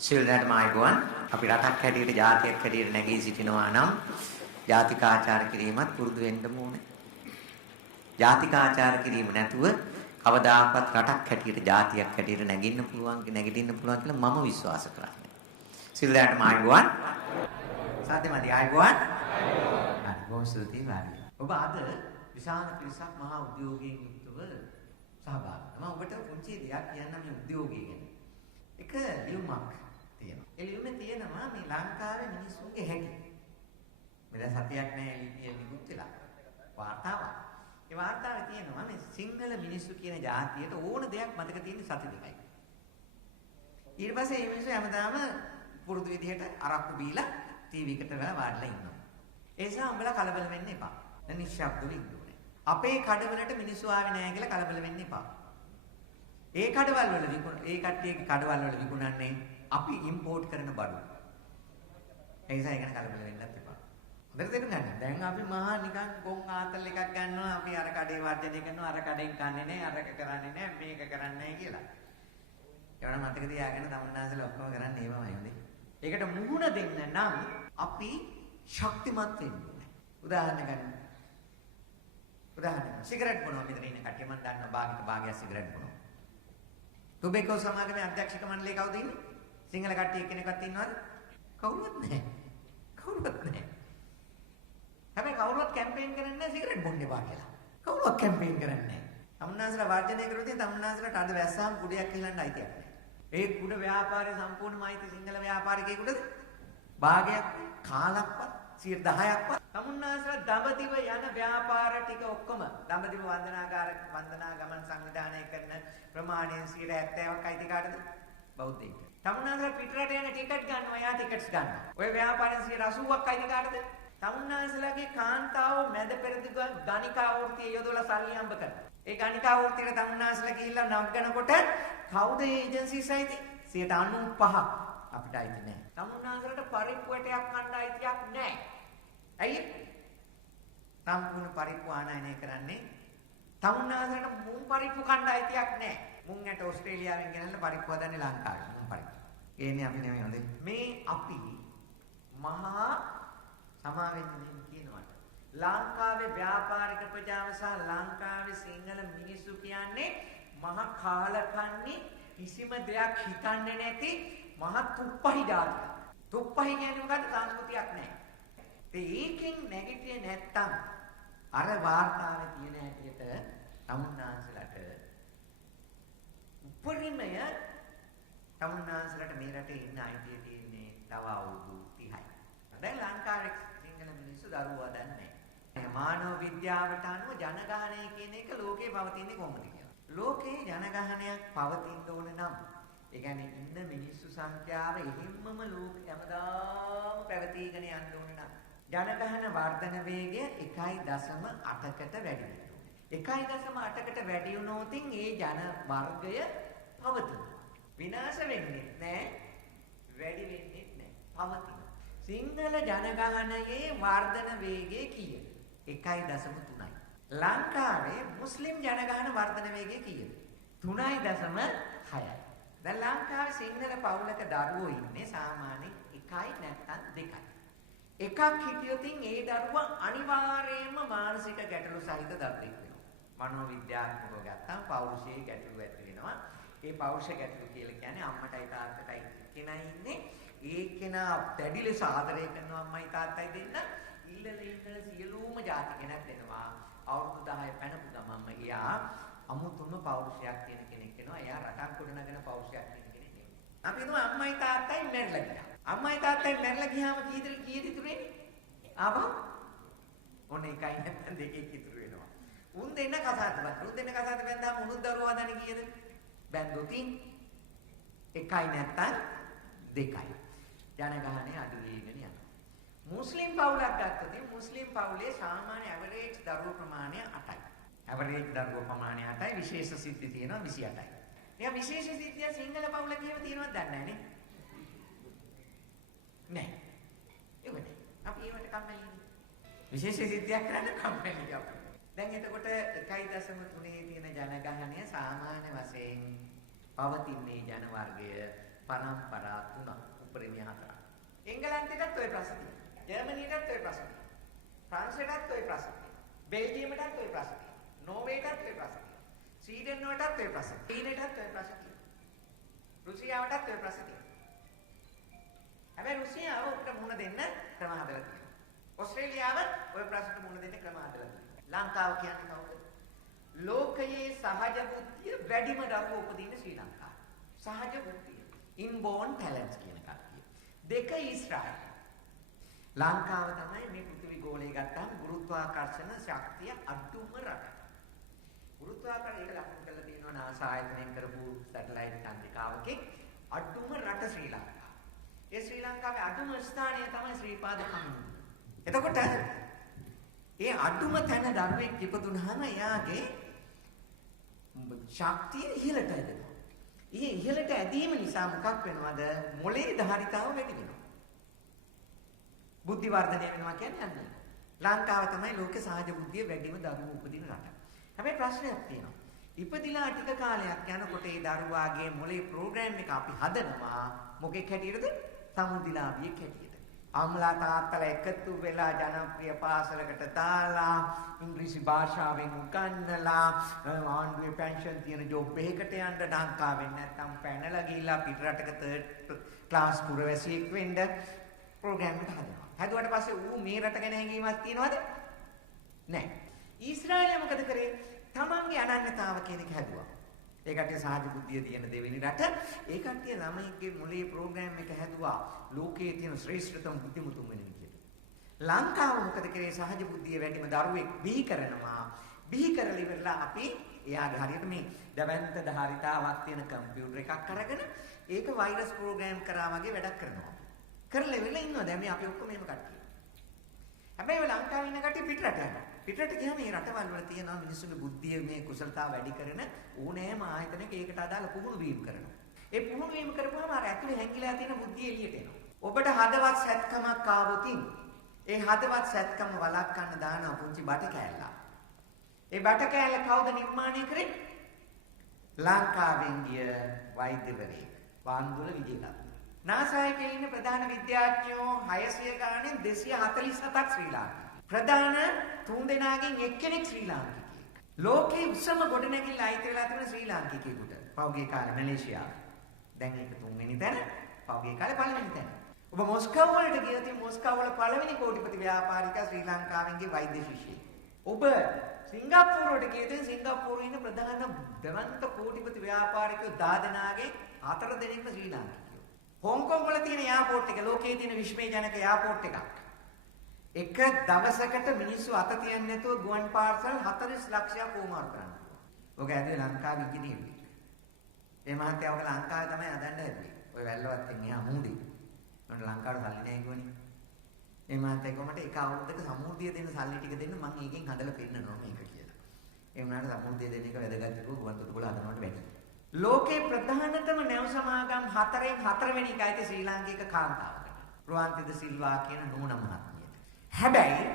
සිල්ලටම ආයුබෝවන්. අපි රටක් හැටියට ජාතියක් හැටියට නැගී සිටිනවා නම් ජාතිකාචාර කිරීමත් පුරුදු වෙන්න ඕනේ. ජාතිකාචාර කිරීම නැතුව කවදාකවත් රටක් හැටියට ජාතියක් හැටියට නැගිටින්න පුළුවන් කියලා මම විශ්වාස කරන්නේ. සිල්ලටම ආයුබෝවන්. සාදෙමදි ආයුබෝවන්. ඔබ අද විශාල පිරිසක් මහා උද්‍යෝගයෙන් යුක්තව සහභාගී වෙනවා. ඔබට පුංචි දෙයක් කියන්න මේ උද්‍යෝගය ගැන. එක ලියුමක් තියෙනවා. ඒ ලියුමේ තියෙනවා මේ ලංකාවේ මිනිස්සුන්ගේ හැටි. මෙතන සතියක් නැහැ ලිපිය නිකුත් වෙලා. වාර්තාවක්. ඒ වාර්තාවේ තියෙනවා මේ සිංහල මිනිස්සු කියන ජාතියට ඕන දෙයක් මතක තියෙන සති දෙකයි. ඊට පස්සේ මේ මිනිස්සු හැමදාම පුරුදු විදිහට අරක්කු බීලා ටීවී එකට වෙලා වාඩිලා ඉන්නවා. ඒ නිසා උඹලා කලබල වෙන්න එපා. නිශ්ශබ්දව ඉන්න ඕනේ. අපේ කඩවලට මිනිස්සු ආවේ නැහැ කියලා කලබල වෙන්න එපා. ඒ කඩවල වල ඒ කට්ටියගේ කඩවල වල විකුණන්නේ අපි ඉම්පෝට් කරන බඩු. ඒ නිසා ඒක කලබල වෙන්නත් එපා. හොඳට තේරුම් ගන්න. දැන් අපි මහා නිකන් කොන් ආතල් එකක් ගන්නවා. අපි අර කඩේ වර්ජනය කරනවා. අර කඩෙන් කන්නේ නැහැ. අරක කරන්නේ නැහැ. මේක කරන්නේ නැහැ කියලා. ඒවනම් මතක තියාගන්න තමුන්නාසල ඔක්කොම කරන්නේ ඒවමයි හොඳේ. ඒකට මුහුණ දෙන්න නම් අපි ශක්තිමත් වෙන්න ඕනේ. උදාහරණ ගන්න. සිගරට් බොනවා මෙතන ඉන්න කට්ටිය මම දන්නවා භාගයක් සිගරට් බොනවා. ටොබැකෝ සමාගමේ අධ්‍යක්ෂක මණ්ඩලයේ කවුද ඉන්නේ? සිංහල කට්ටිය එක්කෙනෙක්වත් ඉන්නවද? කවුරුවත් නැහැ. හැබැයි කවුරුවත් කැම්පේන් කරන්නේ නැහැ සිගරට් බොන්න එපා කියලා. කවුරුවත් කැම්පේන් කරන්නේ නැහැ. තමුන්නාසලා වර්ජනය කරොත් තමුන්නාසලාට අද වැස්සාම කුඩයක් කියලා අයිතියක් නැහැ. ඒ කුඩ ව්‍යාපාරේ සම්පූර්ණම අයිති සිංහල ව්‍යාපාරිකයෙකුටද? භාගයක් කාලක්වත් 10%ක්වත් තමුන්නාසලා දඹදිව යන ව්‍යාපාර ටික ඔක්කොම දඹදිව වන්දනා ගමන් සංවිධානය කරන ප්‍රමාණයෙන් 70%ක් අයිති කාටද? බෞද්ධයින්ට. තමුන්නාසලා පිටරට යන ටිකට් ගන්නවා, යා ටිකට්ස් ගන්නවා. ඔය ව්‍යාපාරයෙන් 80%ක් අයිති කාටද? තමුන්නාසලාගේ කාන්තාවෝ මැද පෙරදිග ගණිකා වෘත්තිය යොදවලා සල්ලි හම්බ කරනවා. ඒ ගණිකා වෘත්තියට තමුන්නාසලා ගිහිල්ලා නම්ගනකොට කවුද ඒ ඒජන්සිස් අයිති? 95%ක් අපිට අයිති නැහැ. තමුන්නාසලට පරිප්පු වටයක් කන්න අයිතියක් නැහැ. ඇයි? සම්පූර්ණ පරිප්පු ආනයනය කරන්නේ තමුන්නාසලට මුං පරිප්පු කන්න අයිතියක් නැහැ. මුං ඇට ඕස්ට්‍රේලියාවෙන් ගෙනල්ලා පරිප්පු හදන්නේ ලංකාවේ. මුං පරිප්පු. ඒන්නේ අපි නෙමෙයි හොඳේ. මේ අපි මහා සමාවෙන්නේ කියනවාට ලංකාවේ ව්‍යාපාරික ප්‍රජාව සහ ලංකාවේ සිංහල මිනිස්සු කියන්නේ මහා කාලකන්ණි කිසිම දෙයක් හිතන්නේ නැති මහා තුප්පහි ජාතිය. තුප්පහි කියන්නේ මොකද්ද? සංස්කෘතියක් නැහැ. ඒකෙන් නැගිටියේ නැත්තම් අර වාර්තාවේ තියෙන හැටියට තමුන්නාන්සලට උපරිමය තමුන්නාන්සලට මේ රටේ ඉන්න අයිතිය තියෙන්නේ තව අවුරුදු 30යි. දැන් ලංකාවේ සිංහල මිනිස්සු දරුවෝ හදන්නේ නැහැ. මානව විද්‍යාවට අනුව ජනගහනය කියන එක ලෝකේ පවතින්නේ කොහොමද කියලා. ලෝකේ ජනගහනයක් පවතින්න ඕන නම් ඒ කියන්නේ ඉන්න මිනිස්සු සංඛ්‍යාව එහෙම්මම ලෝකෙ හැමදාම පැවතීගෙන යන්න ඕන නම් ජනගහන වර්ධන වේගය 1.8කට වැඩි වෙනවා. 1.8කට වැඩි වුණොත් ඒ ජන වර්ගය පවතිනවා. විනාශ වෙන්නේ නැහැ, වැඩි වෙන්නේ නැහැ. පවතිනවා. සිංහල ජනගහනයේ වර්ධන වේගය කීයද? 1.3යි. ලංකාවේ මුස්ලිම් ජනගහන වර්ධන වේගය කීයද? 3.6යි. දැන් ලංකාවේ සිංහල පවුලක දරුවෝ ඉන්නේ සාමාන්‍යයෙන් 1යි නැත්නම් 2යි. එකක් හිටියොත් ඒ දරුවා අනිවාර්යයෙන්ම මානසික ගැටලු සහිත දරුවෙක් වෙනවා. මනෝවිද්‍යාත්මකව ගත්තාම පෞරුෂයේ ගැටලු ඇති වෙනවා. ඒ පෞරුෂ ගැටලු කියලා කියන්නේ අම්මටයි තාත්තටයි කෙනයි ඉන්නේ. ඒ කෙනා දැඩි ලෙස ආදරය කරන අම්මයි තාත්තයි දෙන්න ඉල්ලන සියලුම ಜಾති කෙනෙක් දෙනවා. අවුරුදු 10 පැනපු ගමන්ම එයා අමුතුම පෞරුෂයක් තියෙන කෙනෙක් වෙනවා. එයා රටක් ගොඩනගෙන පෞරුෂයක් තියෙන කෙනෙක් වෙනවා. අපි හිතමු අම්මයි තාත්තයි මැරිලා ගියා. අම්මයි තාත්තයි මැරිලා ගියාම කීයද ඉතුරු වෙන්නේ? ආපහු ඔන්න 1යි නැත්නම් 2ක් ඉතුරු වෙනවා. උන් දෙන්න කසාද බැන්දාම උනුත් දරුවා හදන්නේ කීයද? බැන්දොතින් 1යි නැත්නම් 2යි. ජනගහනය අඩු වෙගෙන යනවා. මුස්ලිම් පවුලක් ගත්තොත් මුස්ලිම් පවුලේ සාමාන්‍ය ඇවරේජ් දරුවෝ ප්‍රමාණය 8යි. ඇවරේජ් දරුවෝ ප්‍රමාණය 8යි. විශේෂ සිද්ධි තියෙනවා 28යි. එයා විශේෂ සිද්ධිය සිංහල පවුලක එහෙම තියෙනවද දන්නේ නැහැ නේ. නෑ. ඒවනේ. අපි ඒවට කම්මැලි නේ. විශේෂ සිද්ධියක් කරන්න කම්මැලි අපි. දැන් එතකොට 1.3 තියෙන ජනගහනය සාමාන්‍ය වශයෙන් පවතින්නේ ජන වර්ගය පරම්පරා 3ක් උපරිමය 4ක්. එංගලන්තයටත් ওই ප්‍රශ්න තියෙනවා. ජර්මනියටත් ওই ප්‍රශ්න තියෙනවා. ප්‍රංශයටත් ওই ප්‍රශ්න තියෙනවා. බෙල්ජියමටත් ওই ප්‍රශ්න තියෙනවා. නෝර්වේටත් ওই ප්‍රශ්න තියෙනවා. ස්වීඩන් වලටත් ওই ප්‍රශ්න. චීනයටත් ওই ප්‍රශ්න තියෙනවා. රුසියාවටත් ওই ප්‍රශ්න තියෙනවා. හැබැයි රුසියාව උකට මුහුණ දෙන්න ක්‍රම හදලා තියෙනවා. ඕස්ට්‍රේලියාව ওই ප්‍රශ්නට මුහුණ දෙන්න ක්‍රම හදලා තියෙනවා. ලංකාව කියන්නේ කවුද? ලෝකයේ සහජ බුද්ධිය වැඩිම දරුවෝ උපදින ශ්‍රී ලංකාව. සහජ බුද්ධිය. inborn talents කියන කට්ටිය. දෙක ඊශ්‍රායල. ලංකාව තමයි මේ පෘථිවි ගෝලය ගත්තාම ගුරුත්වාකර්ෂණ ශක්තිය අඩුම රට. ගුරුත්වාකර්ෂණ ඒක ලකුණු කරලා තියෙනවා NASA ආයතනයෙන් කරපු සැටලයිට් තන්ත්‍රිකාවකේ අඩුම රට ශ්‍රී ලංකාව. ඒ ශ්‍රී ලංකාවේ අඩුම ස්ථානය තමයි ශ්‍රීපාද කමිටුව. එතකොට ඒ අඩුම තැන දරුවෙක් ඉපදුනහම එයාගේ ශක්තිය ඉහළට ඇදෙනවා. ඒ ඉහළට ඇදීම නිසා මොකක් වෙනවද? මොලේ ධාරිතාව වැඩි වෙනවා. බුද්ධි වර්ධනය වෙනවා කියන්නේ අන්න. ලංකාව තමයි ලෝකේ සහජ බුද්ධිය වැඩිම දරුවෝ උපදින රට. හැබැයි ප්‍රශ්නයක් තියෙනවා. ඉපදිලා ටික කාලයක් යනකොට ඒ දරුවාගේ මොලේ ප්‍රෝග්‍රෑම් එක අපි හදනවා මොකෙක් හැටියටද? සමුදිලාභියෙක් හැටියට. අම්ලා තාත්තලා එකතු වෙලා ජනප්‍රිය පාසලකට දාලා ඉංග්‍රීසි භාෂාවෙන් උගන්වලා ආණ්ඩුවේ පෙන්ෂන් තියෙන ජොබ් එකකට යන්න ලංකාවෙන් නැත්තම් පැනලා ගිහිල්ලා පිටරටක 3rd ක්ලාස් පුරවැසියෙක් වෙන්න ප්‍රෝග්‍රෑම් එක හදනවා. හැදුවට පස්සේ ඌ මේ රට ගැන හැඟීමක් තියනවද? නැහැ. ඊශ්‍රායලය මොකද කරේ? තමන්ගේ අනන්‍යතාව කියන එක හැදුවා. ඒ කට්ටිය සහජ බුද්ධිය තියෙන දෙවෙනි රට. ඒ කට්ටිය ළමයින්ගේ මොලේ ප්‍රෝග්‍රෑම් එක හැදුවා. ලෝකයේ තියෙන ශ්‍රේෂ්ඨතම බුද්ධිමතුන් වෙන විදියට. ලංකාව මොකද කරේ? සහජ බුද්ධිය වැඩිම දරුවෙක් බිහි කරනවා. බිහි කරලා ඉවරලා අපි එයාගේ හරියට මේ දවන්ත ධාරිතාවක් තියෙන කම්පියුටර් එකක් අරගෙන ඒක වෛරස් ප්‍රෝග්‍රෑම් කරා වගේ වැඩක් කරනවා. කරලා ඉවරලා ඉන්නවා. දැන් මේ අපි ඔක්කොම එහෙම කට්ටිය. හැබැයි ඔය ලංකාවේ ඉන්න කට්ටිය පිටරට යනවා. පිටරට ගියාම මේ රටවල් වල තියෙනවා මිනිස්සුන්ගේ බුද්ධිය මේ කුසලතාව වැඩි කරන ඕනෑම ආයතනයක ඒකට අදාළ පුහුණු වීම කරනවා. ඒ පුහුණු වීම කරපුවාම අර ඇතුලේ හැංගිලා තියෙන බුද්ධිය එළියට එනවා. ඔබට හදවත් සැත්කමක් ආවොතින් ඒ හදවත් සැත්කම වළක්වන්න දාන පුංචි බට කෑල්ලක්. ඒ බට කෑල්ල කවුද නිර්මාණය කරේ? ලංකාවෙන් ගිය වෛද්‍යවරයෙක් වන්දුල විජේරත්න. NASA එකේ ඉන්න ප්‍රධාන විද්‍යාඥයෝ 600 ගානේ 247ක් ශ්‍රී ලාංකික. ප්‍රධාන 3 දෙනාගෙන් එක්කෙනෙක් ශ්‍රී ලාංකිකයෙක්. ලෝකේ උසම ගොඩනැගිල්ල අයිති වෙලා තිබෙන ශ්‍රී ලාංකිකයෙකුට. පෞගේ කාලේ මැලේසියාව. දැන් ඒක 3 වෙනි තැන. පෞගේ කාලේ 5 වෙනි තැන. ඔබ මොස්කව් වලට ගියොත් මොස්කව් වල 1 වෙනි කෝටිපති ව්‍යාපාරිකයා ශ්‍රී ලංකාවෙන්ගේ වෛද්‍ය ශිෂ්‍යයෙක්. ඔබ සිංගප්පූරුවට ගියොත් සිංගප්පූරුවේ ඉන්න ප්‍රධාන දවන්ත කෝටිපති ව්‍යාපාරිකයෝ 10 දෙනාගෙන් 4 දෙනෙක්ම ශ්‍රී ලාංකිකයෝ. හොංකොං වල තියෙන එයාපෝට් එක ලෝකයේ තියෙන විශ්මයජනක එයාපෝට් එකක්. එක දවසකට මිනිස්සු අත තියන්නේ නැතුව ගුවන් පාර්සල් 40 ලක්ෂයක් ඕමාරු කරනවා. ඔක ඇදුවේ ලංකාවේ ඉංජිනේරුවෙක්. ඒ මහත්තයා ඔක ලංකාවේ තමයි හදන්න හැදුවේ. ඔය වැල්ලවත් එන්නේ අමුඩි. මොන ලංකාවට සල්ලි නැහැ කිව්වනේ. ඒ මහත්තයා කොහමද එක අවුරුද්දක සමෘද්ධිය දෙන්න සල්ලි ටික දෙන්න මම ඒකෙන් හදලා පෙන්නනවා මේක කියලා. ඒ වුණාට සමෘද්ධිය දෙන්න එක වැදගත් කිව්ව ගුවන් තොටුපළ හදනවට වැඩි. ලෝකේ ප්‍රධානතම නැව සමාගම් 4න් 4 වෙනි එකයි ශ්‍රී ලාංකික කාන්තාවකට. රුවන්තිද සිල්වා කියන නෝන මහත්මියට. හැබැයි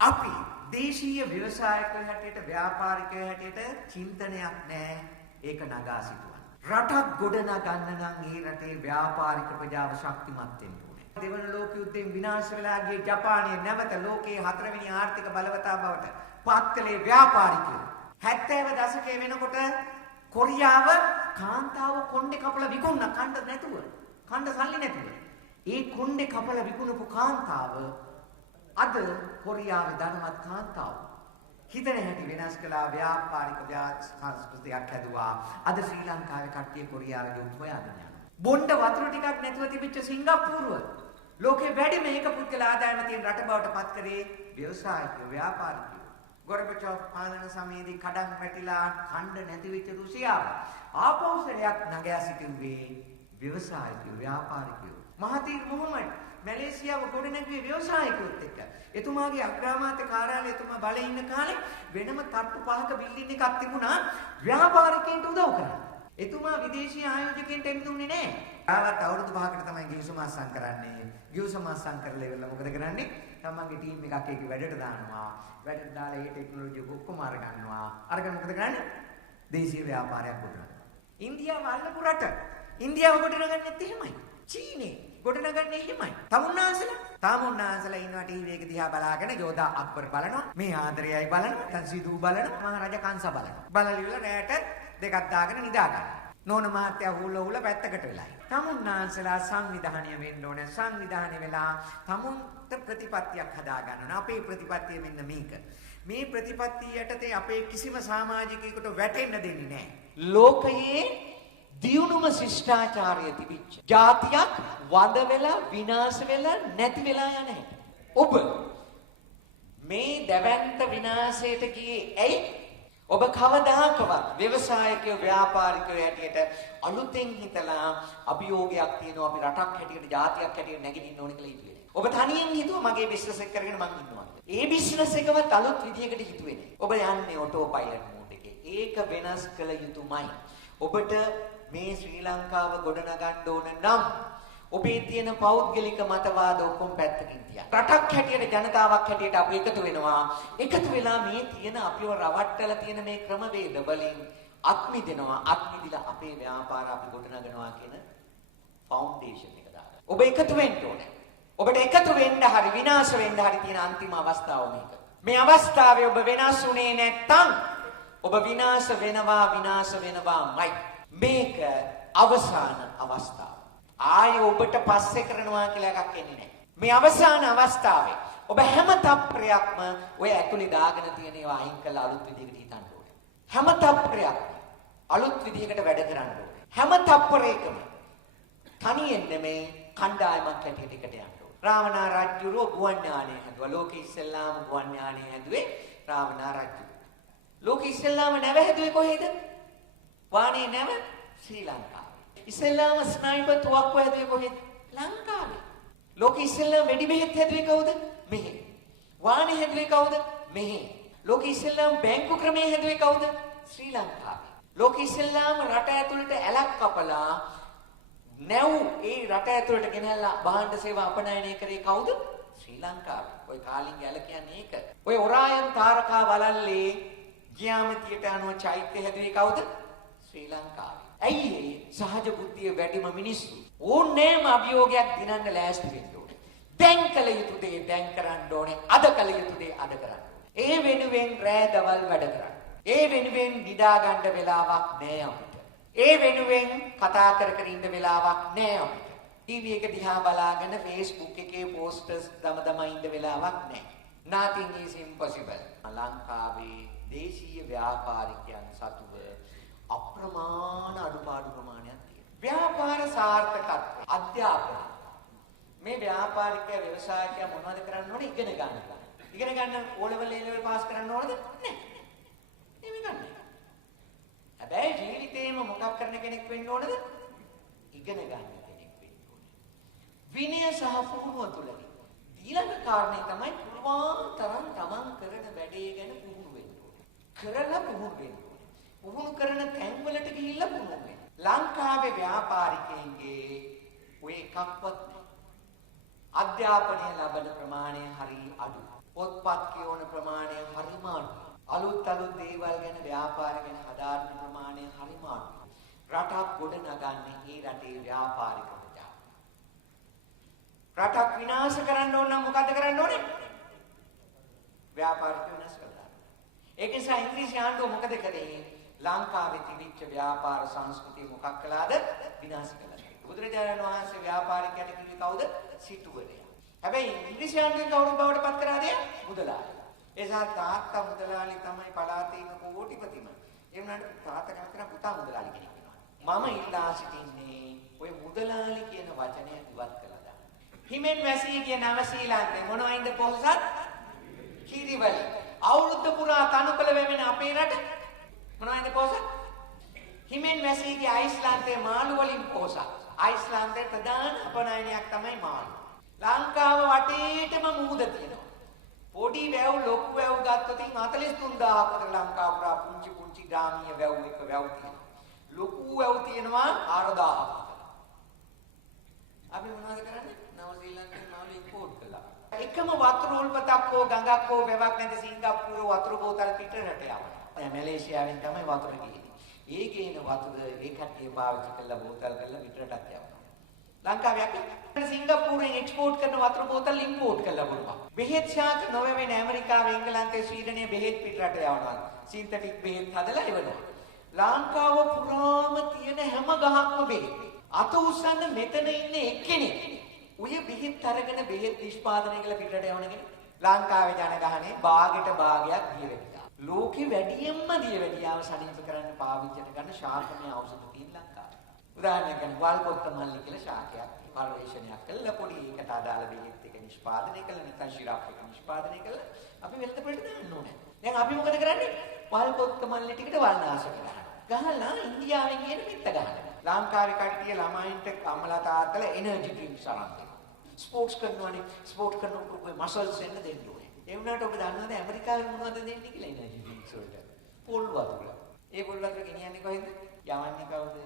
අපි දේශීය ව්‍යවසායකයෝ හැටියට ව්‍යාපාරිකයෝ හැටියට චින්තනයක් නැහැ ඒක නගා සිටුවන්න. රටක් ගොඩනගන්න නම් ඒ රටේ ව්‍යාපාරික ප්‍රජාව ශක්තිමත් වෙන්න ඕනේ. දෙවන ලෝක යුද්ධයෙන් විනාශ වෙලා ගිය ජපානය නැවත ලෝකයේ 4 වෙනි ආර්ථික බලවතා බවට පත් කළේ ව්‍යාපාරිකයෝ. 70 දශකයේ වෙනකොට කොරියාව කාන්තාව කොණ්ඩේ කපලා විකුණන කණ්ඩ නැතුව කණ්ඩ සල්ලි නැතුව ඒ කොණ්ඩේ කපලා විකුණපු කාන්තාව අද කොරියාවේ ධනවත් කාන්තාව හිතන හැටි වෙනස් කළා ව්‍යාපාරික සංස්කෘතියක් හැදුවා අද ශ්‍රී ලංකාවේ කට්ටිය කොරියාවේ යොමු හොයාගෙන යනවා බොණ්ඩ වතුර ටිකක් නැතුව තිබිච්ච සිංගප්පූරුව ලෝකේ වැඩිම ඒක පුද්ගල ආදායම තියෙන රට බවට පත් කරේ ව්‍යවසායිකයෝ ව්‍යාපාරිකයෝ ගොරබචොව් පාලන සමයේදී කඩන් වැටිලා ඛණ්ඩ නැති වෙච්ච රුසියාව ආපෞසරයක් නගා සිටුවේ ව්‍යවසායිකයෝ ව්‍යාපාරිකයෝ මහතීර් මොහමඩ් මැලේසියාව ගොඩනැගුවේ ව්‍යවසායිකයොත් එක්ක එතුමාගේ අග්‍රාමාත්‍ය කාර්යාලය එතුමා බලේ ඉන්න කාලේ වෙනම තට්ටු 5ක බිල්ඩින් එකක් තිබුණා ව්‍යාපාරිකයන්ට උදව් කරන්න එතුමා විදේශීය ආයෝජකයන්ට එන්න දුන්නේ නැහැ ආවත් අවුරුදු 5කට තමයි ගිවිසුම අත්සන් කරන්නේ ගිවිසුම අත්සන් කරලා ඉවරලා මොකද කරන්නේ තමන්ගේ ටීම් එකක් ඒක වැඩට දානවා වැඩට දාලා ඒ ටෙක්නොලොජි ඔක්කොම අර ගන්නවා අරගෙන මොකද කරන්නේ දේශීය ව්‍යාපාරයක් ගොඩනගනවා ඉන්දියාව අල්ලපු රට ඉන්දියාව ගොඩනගන්නෙත් එහෙමයි. චීනේ ගොඩනගන්නේ එහෙමයි. තමුන්නාන්සලා ඉන්නවා ටීවී එක දිහා බලාගෙන යෝධා අක්බර් බලනවා. මේ ආදරයයි බලනවා. දැන් සිදු බලනවා. මහරජා කංශ බලනවා. බලලිවල රැට දෙකක් දාගෙන නිදා ගන්නවා. නෝන මහත්තයා හුල පැත්තකට වෙලා. තමුන්නාන්සලා සංවිධානය වෙන්න ඕන. සංවිධානය වෙලා තමුන්ට ප්‍රතිපත්තියක් හදා ගන්න ඕන. අපේ ප්‍රතිපත්තිය මෙන්න මේක. මේ ප්‍රතිපත්තිය යටතේ අපේ කිසිම සමාජිකයෙකුට වැටෙන්න දෙන්නේ නැහැ. ලෝකයේ දියුණුම ශිෂ්ටාචාරය තිබිච්ච ජාතියක් වඳ වෙලා විනාශ වෙලා නැති වෙලා යන හැටි. ඔබ මේ දැවැන්ත විනාශයට ගියේ ඇයි? ඔබ කවදාකවත් ව්‍යවසායකයෝ ව්‍යාපාරිකයෝ හැටියට අලුතෙන් හිතලා අභියෝගයක් තියෙනවා අපි රටක් හැටියට ජාතියක් හැටියට නැගිටින්න ඕනේ කියලා හිතුවේ. ඔබ තනියෙන් හිතුවා මගේ බිස්නස් එක කරගෙන මං ඉන්නවා. ඒ බිස්නස් එකවත් අලුත් විදියකට හිතුවේ නෑ. ඔබ යන්නේ ඔටෝ පයිලට් මෝඩ් එකේ. ඒක වෙනස් කළ යුතුමයි. ඔබට මේ ශ්‍රී ලංකාව ගොඩනගන්න ඕන නම් ඔබේ තියෙන පෞද්ගලික මතවාද ඔක්කොම පැත්තකින් තියන්න. රටක් හැටියට ජනතාවක් හැටියට අපි එකතු වෙනවා. එකතු වෙලා මේ තියෙන අපිව රවට්ටලා තියෙන මේ ක්‍රමවේද වලින් අත්මිදෙනවා. අත්මිදලා අපේ ව්‍යාපාර අපි ගොඩනගනවා කියන ෆවුන්ඩේෂන් එක දාගන්න. ඔබ එකතු වෙන්න ඕනේ. ඔබට එකතු වෙන්න හරි විනාශ වෙන්න හරි තියෙන අන්තිම අවස්ථාව මේක. මේ අවස්ථාවේ ඔබ වෙනස් වුණේ නැත්නම් ඔබ විනාශ වෙනවාමයි. මේක අවසාන අවස්ථාව. ආයේ ඔබට පස්සේ කරනවා කියලා එකක් එන්නේ නැහැ. මේ අවසාන අවස්ථාවේ ඔබ හැම තප්පරයක්ම ඔය ඇතුලේ දාගෙන තියෙන ඒවා අයින් කරලා අලුත් විදිහකට හිතන්න ඕනේ. හැම තප්පරයක්ම අලුත් විදිහකට වැඩ කරන්න ඕනේ. හැම තප්පරයකම තනියෙන් නෙමෙයි කණ්ඩායමක් හැටියට එකට යන්න ඕනේ. රාවණා රජුරෝ ගුවන් යානය හැදුවා. ලෝකෙ ඉස්සෙල්ලාම ගුවන් යානය හැදුවේ රාවණා රජු. ලෝකෙ ඉස්සෙල්ලාම නැව හැදුවේ කොහෙද? වානේ නැව ශ්‍රී ලංකාවේ. ඉස්සෙල්ලාම ස්නයිපර් තුවක්කුව හැදුවේ කොහෙද? ලංකාවේ. ලෝකෙ ඉස්සෙල්ලාම වෙඩි බෙහෙත් හැදුවේ කවුද? මෙහෙ. වානේ හැදුවේ කවුද? මෙහෙ. ලෝකෙ ඉස්සෙල්ලාම බැංකු ක්‍රමය හැදුවේ කවුද? ශ්‍රී ලංකාවේ. ලෝකෙ ඉස්සෙල්ලාම රට ඇතුළට ඇලක් කපලා නැව් ඒ රට ඇතුළට ගෙනල්ලා භාණ්ඩ සේවා අපනයනය කරේ කවුද? ශ්‍රී ලංකාවේ. ඔය කාලින් ඇල කියන්නේ ඒක. ඔය ඔරායන් තාරකා වලල්ලේ ග්‍යාමතියට අනුව චෛත්‍ය හැදුවේ කවුද? ශ්‍රී ලංකාවේ. ඇයි ඒ සහජ බුද්ධිය වැඩිම මිනිස්සු ඕනෑම අභියෝගයක් දිනන්න ලෑස්ති වෙන්න ඕනේ. දැන් කළ යුතු දේ දැන් කරන්න ඕනේ. අද කළ යුතු දේ අද කරන්න ඕනේ. ඒ වෙනුවෙන් රෑ දවල් වැඩ කරන්න. ඒ වෙනුවෙන් නිදා ගන්න වෙලාවක් නෑ අපිට. ඒ වෙනුවෙන් කතා කර කර ඉන්න වෙලාවක් නෑ අපිට. ටීවී එක දිහා බලාගෙන Facebook එකේ පෝස්ටර්ස් දම ඉන්න වෙලාවක් නෑ. Nothing is impossible. ලංකාවේ දේශීය ව්‍යාපාරිකයන් සතුව අප්‍රමාණ අඩුපාඩු ප්‍රමාණයක් තියෙනවා. ව්‍යාපාර සාර්ථකත්වය අධ්‍යාපනය. මේ ව්‍යාපාරිකයා ව්‍යවසායකයා මොනවද කරන්න ඕනේ? ඉගෙන ගන්න. ඉගෙන ගන්න O-level A-level පාස් කරන්න ඕනද? නැහැ. නෙමෙයි ගන්න. හැබැයි ජීවිතේම මොකක් කරන කෙනෙක් වෙන්න ඕනද? ඉගෙන ගන්න කෙනෙක් වෙන්න ඕනේ. විනය සහ පුහුණුව තුළදී ඊළඟ කාරණේ තමයි පුළුවන් තරම් තමන් කරන වැඩේ ගැන පුහුණු වෙන්න ඕනේ. කරලා පුහුණු වෙන්න. පුහුණු කරන තැන්වලට ගිහිල්ලා පුහුණු වෙන්න. ලංකාවේ ව්‍යාපාරිකයන්ගේ ඔය එකක්වත් අධ්‍යාපනය ලබන ප්‍රමාණය හරි අඩු. පොත්පත් කියවන ප්‍රමාණය හරිම අඩු. අලුත් දේවල් ගැන ව්‍යාපාර ගැන හදාරන ප්‍රමාණය හරිම අඩු. රටක් ගොඩ නගන්නේ ඒ රටේ ව්‍යාපාරික ප්‍රජාව. රටක් විනාශ කරන්න ඕන නම් මොකද කරන්න ඕනේ? ව්‍යාපාරික විනාශ කරන්න. ඒක නිසා ඉංග්‍රීසි ආණ්ඩුව මොකද කරේ? ලංකාවේ තිබිච්ච ව්‍යාපාර සංස්කෘතිය මොකක් කළාද? විනාශ කළා. බුදුරජාණන් වහන්සේ ව්‍යාපාරිකයට කිව්වේ කවුද? සිටුවරයා. හැබැයි ඉංග්‍රීසි ආණ්ඩුවෙන් කවුරුන් බවට පත් කරාද? මුදලාලි. එසා තාත්තා මුදලාලි තමයි පළාතේ ඉන්න කෝටිපතිම. ඒ වුණාට තාත්තා කැමති නම් පුතා මුදලාලි කෙනෙක් වෙනවා. මම ඉල්ලා සිටින්නේ ඔය මුදලාලි කියන වචනය ඉවත් කළා දාන්න. හිමෙන් වැසී කියන නවසීලාන්තේ මොනවයින්ද පොහොසත්? කිරිවලි. අවුරුද්ද පුරා තනුකල වෙමින අපේ රට මොනවයින්ද පොහොසත්? හිමෙන් වැසීගේ අයිස්ලාන්තයේ මාළු වලින් පොහොසත්. අයිස්ලාන්තයේ ප්‍රධාන අපනයනයක් තමයි මාළු. ලංකාව වටේටම මුහුද තියෙනවා. පොඩි වැව් ලොකු වැව් ගත්තොත් 43000ක් අතර ලංකාව පුරා පුංචි ග්‍රාමීය වැව් එක වැව් තියෙනවා. ලොකු වැව් තියෙනවා 4000ක්. අපි මොනවද කරන්නේ? නවසීලන්තෙන් මාළු ඉම්පෝට් කළා. එකම වතුර උල්පතක් හෝ ගඟක් හෝ වැවක් නැති සිංගප්පූරුව වතුර බෝතල් පිටරට යවනවා. මැලේසියාවෙන් තමයි වතුර ගියේ. ඒ ගේන වතුර ඒ කට්ටිය පාවිච්චි කරලා බෝතල් කරලා පිටරටත් යවනවා. ලංකාවේ අපි සිංගප්පූරුවෙන් එක්ස්පෝර්ට් කරන වතුර බෝතල් ඉම්පෝර්ට් කරලා බොනවා. බෙහෙත් ශාක නොවැවෙන ඇමරිකාවේ එංගලන්තයේ ස්වීඩනයේ බෙහෙත් පිටරට යවනවා. සින්තටික් බෙහෙත් හදලා එවනවා. ලංකාව පුරාම තියෙන හැම ගහක්ම බෙහෙත්. අත උස්සන්න මෙතන ඉන්නේ එක්කෙනෙක්. ඔය බෙහෙත් අරගෙන බෙහෙත් නිෂ්පාදනය කළ පිටරට යවන කෙනෙක්. ලංකාවේ ජනගහනේ භාගයට භාගයක් දියවැඩියා. ලෝකෙ වැඩියෙන්ම දියවැඩියාව සනීප කරන්න පාවිච්චිට ගන්න ශාකමය ඖෂධ තියෙන ලංකාවේ. උදාහරණයක් ගන්න වල්පොත්ත මල්ලි කියලා ශාකයක් පරිවේෂණයක් කළා පොඩි ඒකට අදාළ බෙහෙත් එක නිෂ්පාදනය කළා නැත්නම් ශිරාප් එක නිෂ්පාදනය කළා අපි වෙළඳ පොළට දාන්න ඕනේ. දැන් අපි මොකද කරන්නේ? වල්පොත්ත මල්ලි ටිකට වල්නාශක ගහලා ඉන්දියාවෙන් කියන පිට ගහනවා. ලංකාවේ කට්ටිය ළමයින්ට අම්මලා තාත්තලා එනර්ජි ඩ්‍රින්ක්ස් අරන් දෙනවා. ස්පෝර්ට්ස් කරනවානේ ස්පෝර්ට් කරනකොට මසල්ස් එන්න දෙන්න ඕනේ. ඒ වුණාට ඔබ දන්නවද ඇමරිකාවේ මොනවද දෙන්නේ කියලා එනර්ජි ඩ්‍රින්ක්ස් වලට? පොල් වතුර. ඒ පොල් වතුර ගෙනියන්නේ කොහෙන්ද? යවන්නේ කවුද?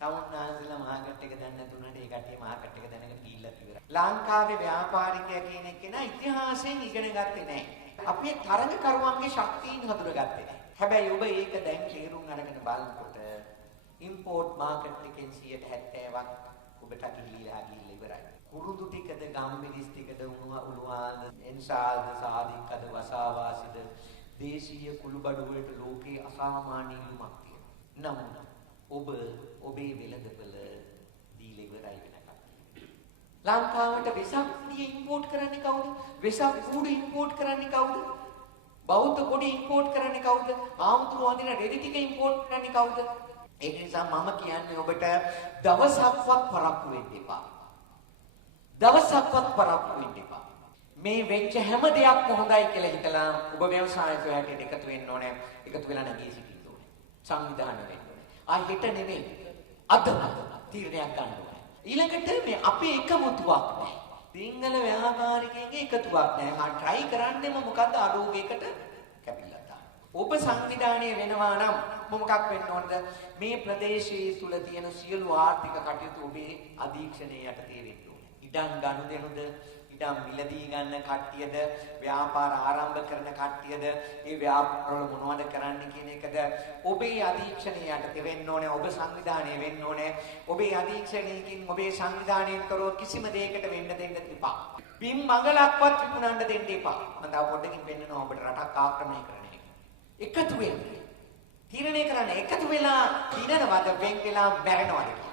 තමුන්නාන්සලා මාකට් එක දන්නේ නැතුණාට ඒ කට්ටිය මාකට් එක දැනගෙන ගිහිල්ලා ඉවරයි. ලංකාවේ ව්‍යාපාරිකයා කියන කෙනා ඉතිහාසයෙන් ඉගෙන ගත්තේ නැහැ. අපි තරඟකරුවන්ගේ ශක්තියින් හඳුනගත්තේ නැහැ. හැබැයි ඔබ ඒක දැන් තේරුම් අරගෙන බලනකොට ඉම්පෝර්ට් මාකට් එකෙන් 70%ක් ඔබට ගිහිලා ඉවරයි. කුරුදු ටිකද ගම්මිරිස් ටිකද උණුවාද එන්සාල්ද සාදිකද වසාවාසිද දේශීය කුළුබඩු වලට ලෝකේ අසාමාන්‍ය ඉල්ලුමක් තියෙනවා. නමුත් ඔබ ඔබේ වෙළඳපොළ දීලා ඉවරයි වෙනකම්. ලංකාවට වෙසක් කුඩිය ඉම්පෝර්ට් කරන්නේ කවුද? වෙසක් කුඩු ඉම්පෝර්ට් කරන්නේ කවුද? බෞද්ධ කොඩි ඉම්පෝර්ට් කරන්නේ කවුද? ආමුතුරු වඳින රෙදි ටික ඉම්පෝර්ට් කරන්නේ කවුද? ඒ නිසා මම කියන්නේ ඔබට දවසක්වත් පරක්කු වෙන්න එපා. දවසක්වත් පරක්කු වෙන්න එපා. මේ වෙච්ච හැම දෙයක්ම හොඳයි කියලා හිතලා ඔබ ව්‍යවසායකයෝ හැටියට එකතු වෙන්න ඕනේ. එකතු වෙලා නැගී සිටින්න ඕනේ. සංවිධානය වෙන්න ඕනේ. හිත නෙවෙයි. අද තීරණයක් ගන්න ඕනේ. ඊළඟට මේ අපේ එකමුතුවක් නැහැ. සිංහල ව්‍යාපාරිකයෙක්ගේ එකතුවක් නැහැ. try කරන්නෙම මොකද්ද අරෝගයකට කැපිලා දාන්න. ඔබ සංවිධානය වෙනවා නම් මොකක් වෙන්න ඕනද? මේ ප්‍රදේශයේ තුල තියෙන සියලු ආර්ථික කටයුතු ඔබේ අධීක්ෂණයේ යටතේ වෙන්න ඕනේ. ඉඩම් ගනුදෙනුද, ඉඩම් මිලදී ගන්න කට්ටියද, ව්‍යාපාර ආරම්භ කරන කට්ටියද, මේ ව්‍යාපාරවල මොනවද කරන්න කියන එකද ඔබේ අධීක්ෂණයේ යටතේ වෙන්න ඕනේ. ඔබ සංවිධානය වෙන්න ඕනේ. ඔබේ අධීක්ෂණයකින් ඔබේ සංවිධානයෙන් කරොත් කිසිම දෙයකට වෙන්න දෙන්න එපා. බිම් මඟලක්වත් විකුණන්න දෙන්න එපා. මම තව පොඩ්ඩකින් පෙන්නනවා ඔබට රටක් ආක්‍රමණය කරන එක. එකතු වෙන්න. තීරණය කරන්න එකතු වෙලා දිනනවද වෙන් වෙලා මැරෙනවද කියලා.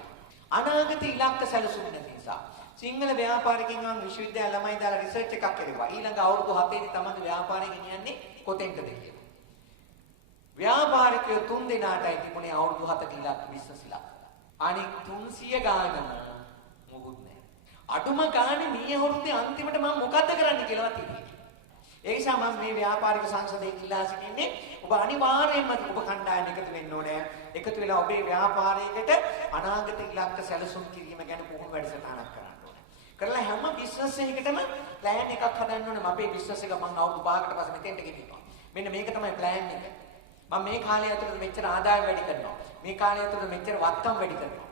අනාගත ඉලක්ක සැලසුම් නැති නිසා සිංහල ව්‍යාපාරිකයන් ගම් විශ්වවිද්‍යාල ළමයි දාලා රිසර්ච් එකක් කරුවා. ඊළඟ අවුරුදු 7 දී තමයි ව්‍යාපාරය ගෙනියන්නේ කොතෙන්ද කියලා. ව්‍යාපාරිකයෝ 3 දෙනාටයි තිබුණේ අවුරුදු 7ක ඉලක්ක බිස්නස් ඉලක්ක. අනික 300 ගානම මොකුත් නැහැ. අඩුම ගානේ මේ අවුරුද්දේ අන්තිමට මම මොකද්ද කරන්න කියලාවත් හිතුවේ. ඒ නිසා මම මේ ව්‍යාපාරික සංසදයේ ඉල්ලා සිටින්නේ ඔබ අනිවාර්යයෙන්ම ඔබ කණ්ඩායම එකතු වෙන්න ඕනේ. එකතු වෙලා ඔබේ ව්‍යාපාරයකට අනාගත ඉලක්ක සැලසුම් කිරීම ගැන පුහුණු වැඩසටහනක් කරන්න ඕනේ. කරලා හැම බිස්නස් එකකටම ප්ලෑන් එකක් හදන්න ඕනේ. මම මේ බිස්නස් එක මම අවුරුදු 5කට පස්සේ මෙතෙන්ට ගෙනියනවා. මෙන්න මේක තමයි ප්ලෑන් එක. මම මේ කාලය ඇතුළත මෙච්චර ආදායම වැඩි කරනවා. මේ කාලය ඇතුළත මෙච්චර වත්කම් වැඩි කරනවා.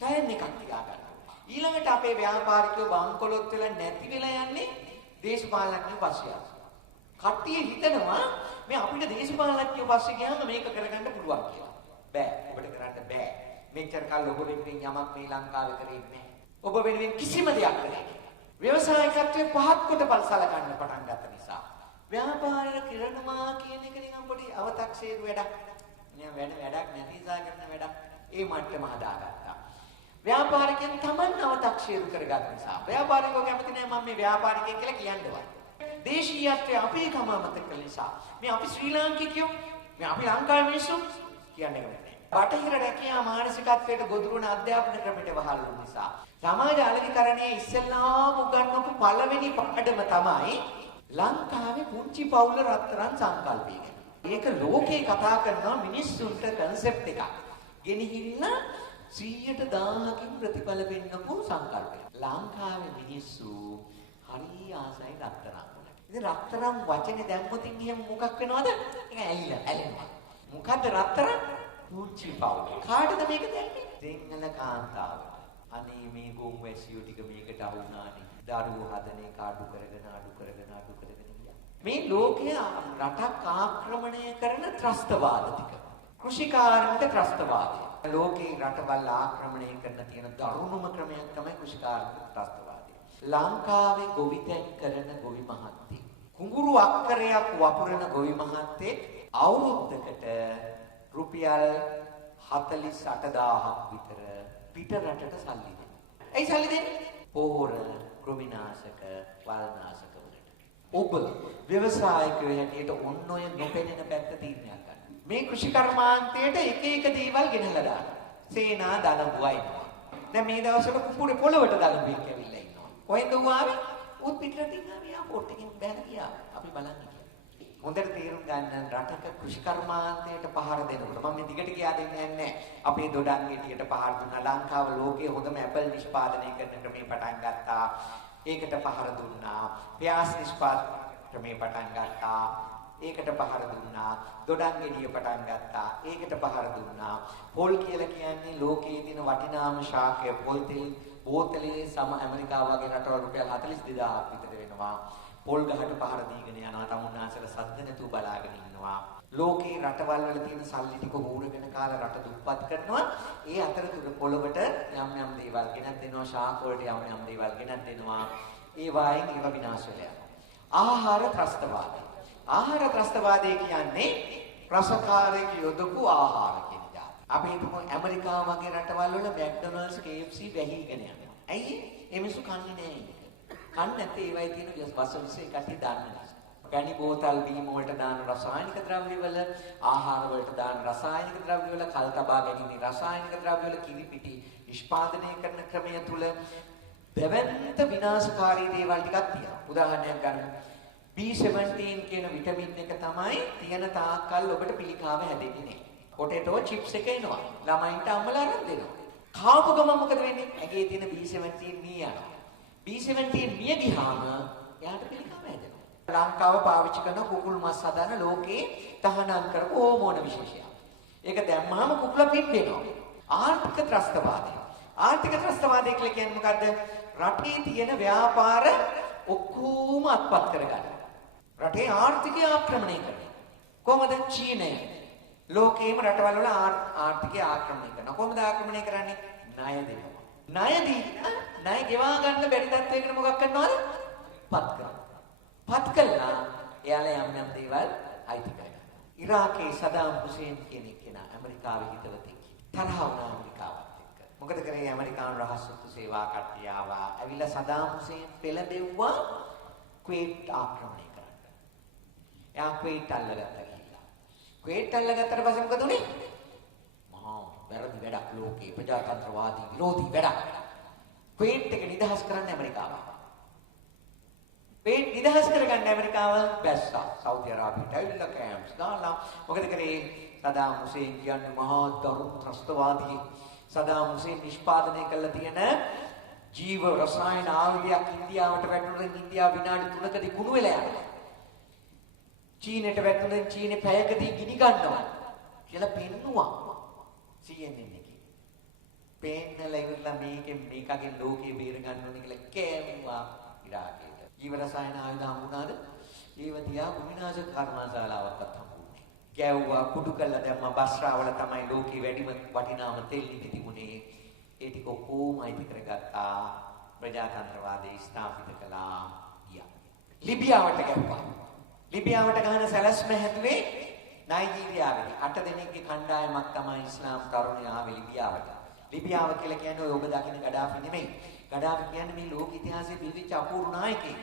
ප්ලෑන් එකක් තියාගන්න. ඊළඟට අපේ ව්‍යාපාරිකයෝ බංකොලොත් වෙලා නැති වෙලා යන්නේ දේශපාලනඥයෝ පස්සේ. කට්ටිය හිතනවා මේ අපිට දේශපාලනඥයෝ පස්සේ ගියාම මේක කරගන්න පුළුවන් කියලා. බෑ. ඔබට කරන්න බෑ. මෙච්චර කල් ඔබ වෙනුවෙන් යමක් මේ ලංකාවේ කරේ නැහැ. ඔබ වෙනුවෙන් කිසිම දෙයක් කරේ නැහැ. ව්‍යවසායකත්වයේ පහත් කොට සලකන්න පටන් ගත්ත නිසා ව්‍යාපාරය කරනවා කියන එක නිකන් පොඩි අව탁සේරු වැඩක්. නිකන් වැඩක් නැති නිසා කරන වැඩක්. ඒ මට්ටම හදාගත්තා. ව්‍යාපාරිකයන් Taman අව탁සේරු කරගත් නිසා ව්‍යාපාරිකයෝ කැමති නැහැ මම මේ ව්යාපාරිකයෙක් කියලා කියන්නවත්. දේශීයත්වයේ අපේ කම අමතක කළ නිසා මේ අපි ශ්‍රී ලාංකිකයෝ මේ අපි ලංකාවේ මිනිස්සු කියන්නේ නැහැ. බටහිර රැකියා මානසිකත්වයට ගොදුරු වන අධ්‍යාපන ක්‍රමයට වහල් වූ නිසා සමාජ අලෙවිකරණයේ ඉස්සෙල්ලාම උගන්වපු පළවෙනි පාඩම තමයි ලංකාවේ පුංචි පවුල රත්තරන් සංකල්පය ගැන. ඒක ලෝකේ කතා කරනවා මිනිස්සුන්ට concept එකක්. ගෙනහිල්ලා 100,000කින් ප්‍රතිඵල වෙන්නකෝ සංකල්පය. ලංකාවේ මිනිස්සු හරි ආසයි රත්තරන් වල. ඉතින් රත්තරන් වචනේ දැම්මොතින් එහෙම මොකක් වෙනවද? ඒක ඇලෙනවා. මොකද්ද රත්තරන්? පුංචි පවුල. කාටද මේක දැම්මේ? සිංහල කාන්තාව. අනේ මේ ගොම් වැසියෝ ටික මේකට අහු වුණානේ. දරුවෝ හදන එක අඩු කරගෙන ගියා. මේ ලෝකයේ රටක් ආක්‍රමණය කරන ත්‍රස්තවාද ටික. කෘෂිකාර්මික ත්‍රස්තවාදය. ලෝකේ රටවල් ආක්‍රමණය කරන තියෙන දරුණුම ක්‍රමයක් තමයි කෘෂිකාර්මික ත්‍රස්තවාදය. ලංකාවේ ගොවිතැන් කරන ගොවි මහත්තයෙක් කුඟුරු අක්කරයක් වපුරන ගොවි මහත්තයෙක් අවුරුද්දකට රුපියල් 48000ක් විතර පිට රටට සල්ලි දෙනවා. ඇයි සල්ලි දෙන්නේ? පෝර, කෘමිනාශක, වල්නාශක වලට. ඔබ ව්‍යවසායකයෝ හැටියට ඔන්න ඔය නොපෙනෙන පැත්ත තීරණයක් ගන්න. මේ කෘෂි කර්මාන්තයට එක එක දේවල් ගෙනලා දානවා. සේනා දලබුවයිනවා. දැන් මේ දවස්වල කුපුරේ පොළවට දලබුවෙක් ඇවිල්ලා ඉන්නවා. කොහෙන්ද ආවේ? උත් පිටරටින් ආවේ එයාපෝට් එකෙන් බැලලා ගියා. අපි බලන්න කියලා. හොඳට තේරුම් ගන්න රටක කෘෂි කර්මාන්තයට පහර දෙනකොට මම මේ දිගට කියා දෙන්නේ නැහැ. අපේ දොඩම් ගෙඩියට පහර දුන්නා. ලංකාව ලෝකයේ හොඳම ඇපල් නිෂ්පාදනය කරන ක්‍රමේ පටන් ගත්තා. ඒකට පහර දුන්නා. ප්‍යාස් නිෂ්පාදන ක්‍රමේ පටන් ගත්තා. ඒකට පහර දුන්නා. දොඩම් ගෙඩිය පටන් ගත්තා. ඒකට පහර දුන්නා. පොල් කියලා කියන්නේ ලෝකයේ තියෙන වටිනාම ශාකය. පොල් තෙල් බෝතලේ සම ඇමරිකාව වගේ රටවල් රුපියල් 42000ක් විතර වෙනවා. පොල් ගහට පහර දීගෙන යනවා. තමුන්නාසල සද්ද නැතුව බලාගෙන ඉන්නවා. ලෝකේ රටවල් වල තියෙන සල්ලි ටික හොරගෙන කාලා රට දුප්පත් කරනවා. ඒ අතරතුර පොළොවට යම් යම් දේවල් ගෙනත් දෙනවා. ශාක වලට යම් යම් දේවල් ගෙනත් දෙනවා. ඒ වයින් ඒව විනාශ වෙලා යනවා. ආහාර ත්‍රස්තවාදය. ආහාර ත්‍රස්තවාදය කියන්නේ රසකාරක යොදපු ආහාර කියන જાති. අපි හිතමු ඇමරිකාව වගේ රටවල් වල මැක්ඩොනල්ඩ්ස් KFC වැහිගෙන යනවා. ඇයි? ඒ මිනිස්සු කන්නේ නැහැ. කන්න නැත්te ඒවයි තියෙන වසවිස කටි දාන්න නිසා. පැණි බෝතල් බීම වලට දාන රසායනික ද්‍රව්‍ය වල, ආහාර වලට දාන රසායනික ද්‍රව්‍ය වල, කල් තබා ගැනීම රසායනික ද්‍රව්‍ය වල කිරි පිටි නිෂ්පාදනය කරන ක්‍රමය තුල දෙවන්ත විනාශකාරී දේවල් ටිකක් තියෙනවා. උදාහරණයක් ගන්න. B17 කියන විටමින් එක තමයි තියෙන තාක්කල් ඔබට පිළිකාව හැදෙන්නේ නැහැ. පොටේටෝ චිප්ස් එක එනවා. ළමයින්ට අම්මලා අරන් දෙනවා. කාපු ගමන් මොකද වෙන්නේ? ඇගේ තියෙන B17 මී යනවා. B17 මිය ගියාම එයාට පිළිකාව හැදෙනවා. ලංකාව පාවිච්චි කරන කුකුල් මස් හදන ලෝකේ තහනම් කරපු හෝමෝන විශේෂයක්. ඒක දැම්මහම කුකුල පිම්බෙනවා. ආර්ථික ත්‍රස්තවාදය. ආර්ථික ත්‍රස්තවාදය කියලා කියන්නේ මොකද්ද? රටේ තියෙන ව්‍යාපාර ඔක්කොම අත්පත් කරගන්න. රටේ ආර්ථිකය ආක්‍රමණය කරනවා. කොහොමද? චීනය ලෝකේම රටවල් වල ආර්ථිකය ආක්‍රමණය කරනවා. කොහොමද ආක්‍රමණය කරන්නේ? ණය දෙනවා. ණය ගෙවා ගන්න බැරි තත්වයකට මොකක් කරනවද? පත් කරනවා. පත් කළා එයාලා යම් යම් දේවල් අයිති කරගන්නවා. ඉරාකේ සදාම් හුසේන් කියන කෙනා ඇමරිකාවේ හිතවතෙක්. තරහ වුණා ඇමරිකාවත් එක්ක. මොකද කරේ? ඇමරිකානු රහස්‍යත්ව සේවා කට්ටිය ආවා. ඇවිල්ලා සදාම් හුසේන් පෙළඹෙව්වා කුවේට් ආක්‍රමණය කරන්න. එයා කුවේට් අල්ලගත්තා කියලා. කුවේට් අල්ලගත්තට පස්සේ මොකද උනේ? වැරදි වැඩක් ලෝකේ ප්‍රජාතන්ත්‍රවාදී විරෝධී වැඩක්. කුවේට් එක නිදහස් කරන්න ඇමරිකාව. කුවේට් නිදහස් කරගන්න ඇමරිකාව බැස්සා. සෞදි අරාබියට ඇවිල්ලා කැම්ප්ස් දාලා මොකද කරේ? සදාම් හුසේන් කියන්නේ මහා දරුණු ත්‍රස්තවාදී. සදාම් හුසේන් නිෂ්පාදනය කළ තියෙන ජීව රසායන ආයුධයක් ඉන්දියාවට වැටුණොත් ඉන්දියාව විනාඩි 3කදී කුණු වෙලා යනවා. චීනෙට වැටුණොත් චීනේ පැයකදී ගිනි ගන්නවා කියලා පෙන්නුවා. CNN එකේ. පේන්නලා ඉවරලා මේකගෙන් ලෝකේ බේර ගන්න ඕනේ කියලා කෑවා ඉරාකේට. ජීව රසායන ආයුධ හම්බුණාද? ඒව තියා විනාශක කර්මශාලාවක්වත් හම්බුනේ. කෑවුවා කුඩු කළා දැම්මා බස්රාවල තමයි ලෝකේ වැඩිම වටිනාම තෙල් නිදි තිබුණේ. ඒ ටික ඔක්කොම අයිති කරගත්තා. ප්‍රජාතන්ත්‍රවාදයේ ස්ථාපිත කළා. ගියා. ලිබියාවට ගැව්වා. ලිබියාවට ගහන සැලැස්ම හැදුවේ නයිජීරියාවේ 8 දෙනෙක්ගේ කණ්ඩායමක් තමයි ඉස්ලාම් තරුණයෝ ආවේ ලිබියාවට. ලිබියාව කියලා කියන්නේ ඔබ දකින ගඩාෆි නෙමෙයි. ගඩාෆි කියන්නේ මේ ලෝක ඉතිහාසයේ පිළිවිච්ච අපූර්ව නායකයෙක්.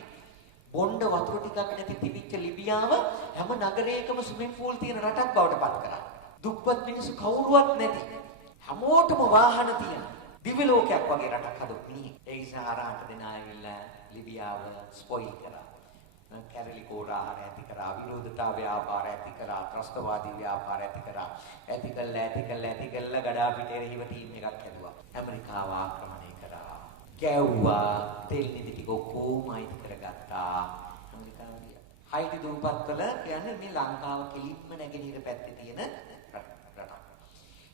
බොණ්ඩ වතුර ටිකක් නැති තිබිච්ච ලිබියාව හැම නගරයකම ස්විමින් pool තියෙන රටක් බවට පත් කරා. දුප්පත් මිනිස්සු කවුරුවත් නැති. හැමෝටම වාහන තියෙන දිව්‍ය ලෝකයක් වගේ රටක් හදපු මිනිහෙක්. ඒ නිසා ආරාට දෙන අයවිල්ලා ලිබියාව ස්පොයිල් කරා. කැරලි කෝරාහාර ඇති කරා, විරෝධතා ව්‍යාපාර ඇති කරා, ත්‍රස්තවාදී ව්‍යාපාර ඇති කරා. ඇති කළා ගඩාෆිට එරෙහිව ටීම් එකක් හැදුවා. ඇමරිකාව ආක්‍රමණය කරා. ගැව්වා, තෙල් නිදි ටික ඔක්කොම අයිති කරගත්තා. ඇමරිකාව ගියා. හයිටි දුප්පත්වල කියන්නේ මේ ලංකාව කෙලින්ම නැගෙනහිර පැත්තේ තියෙන රටක්.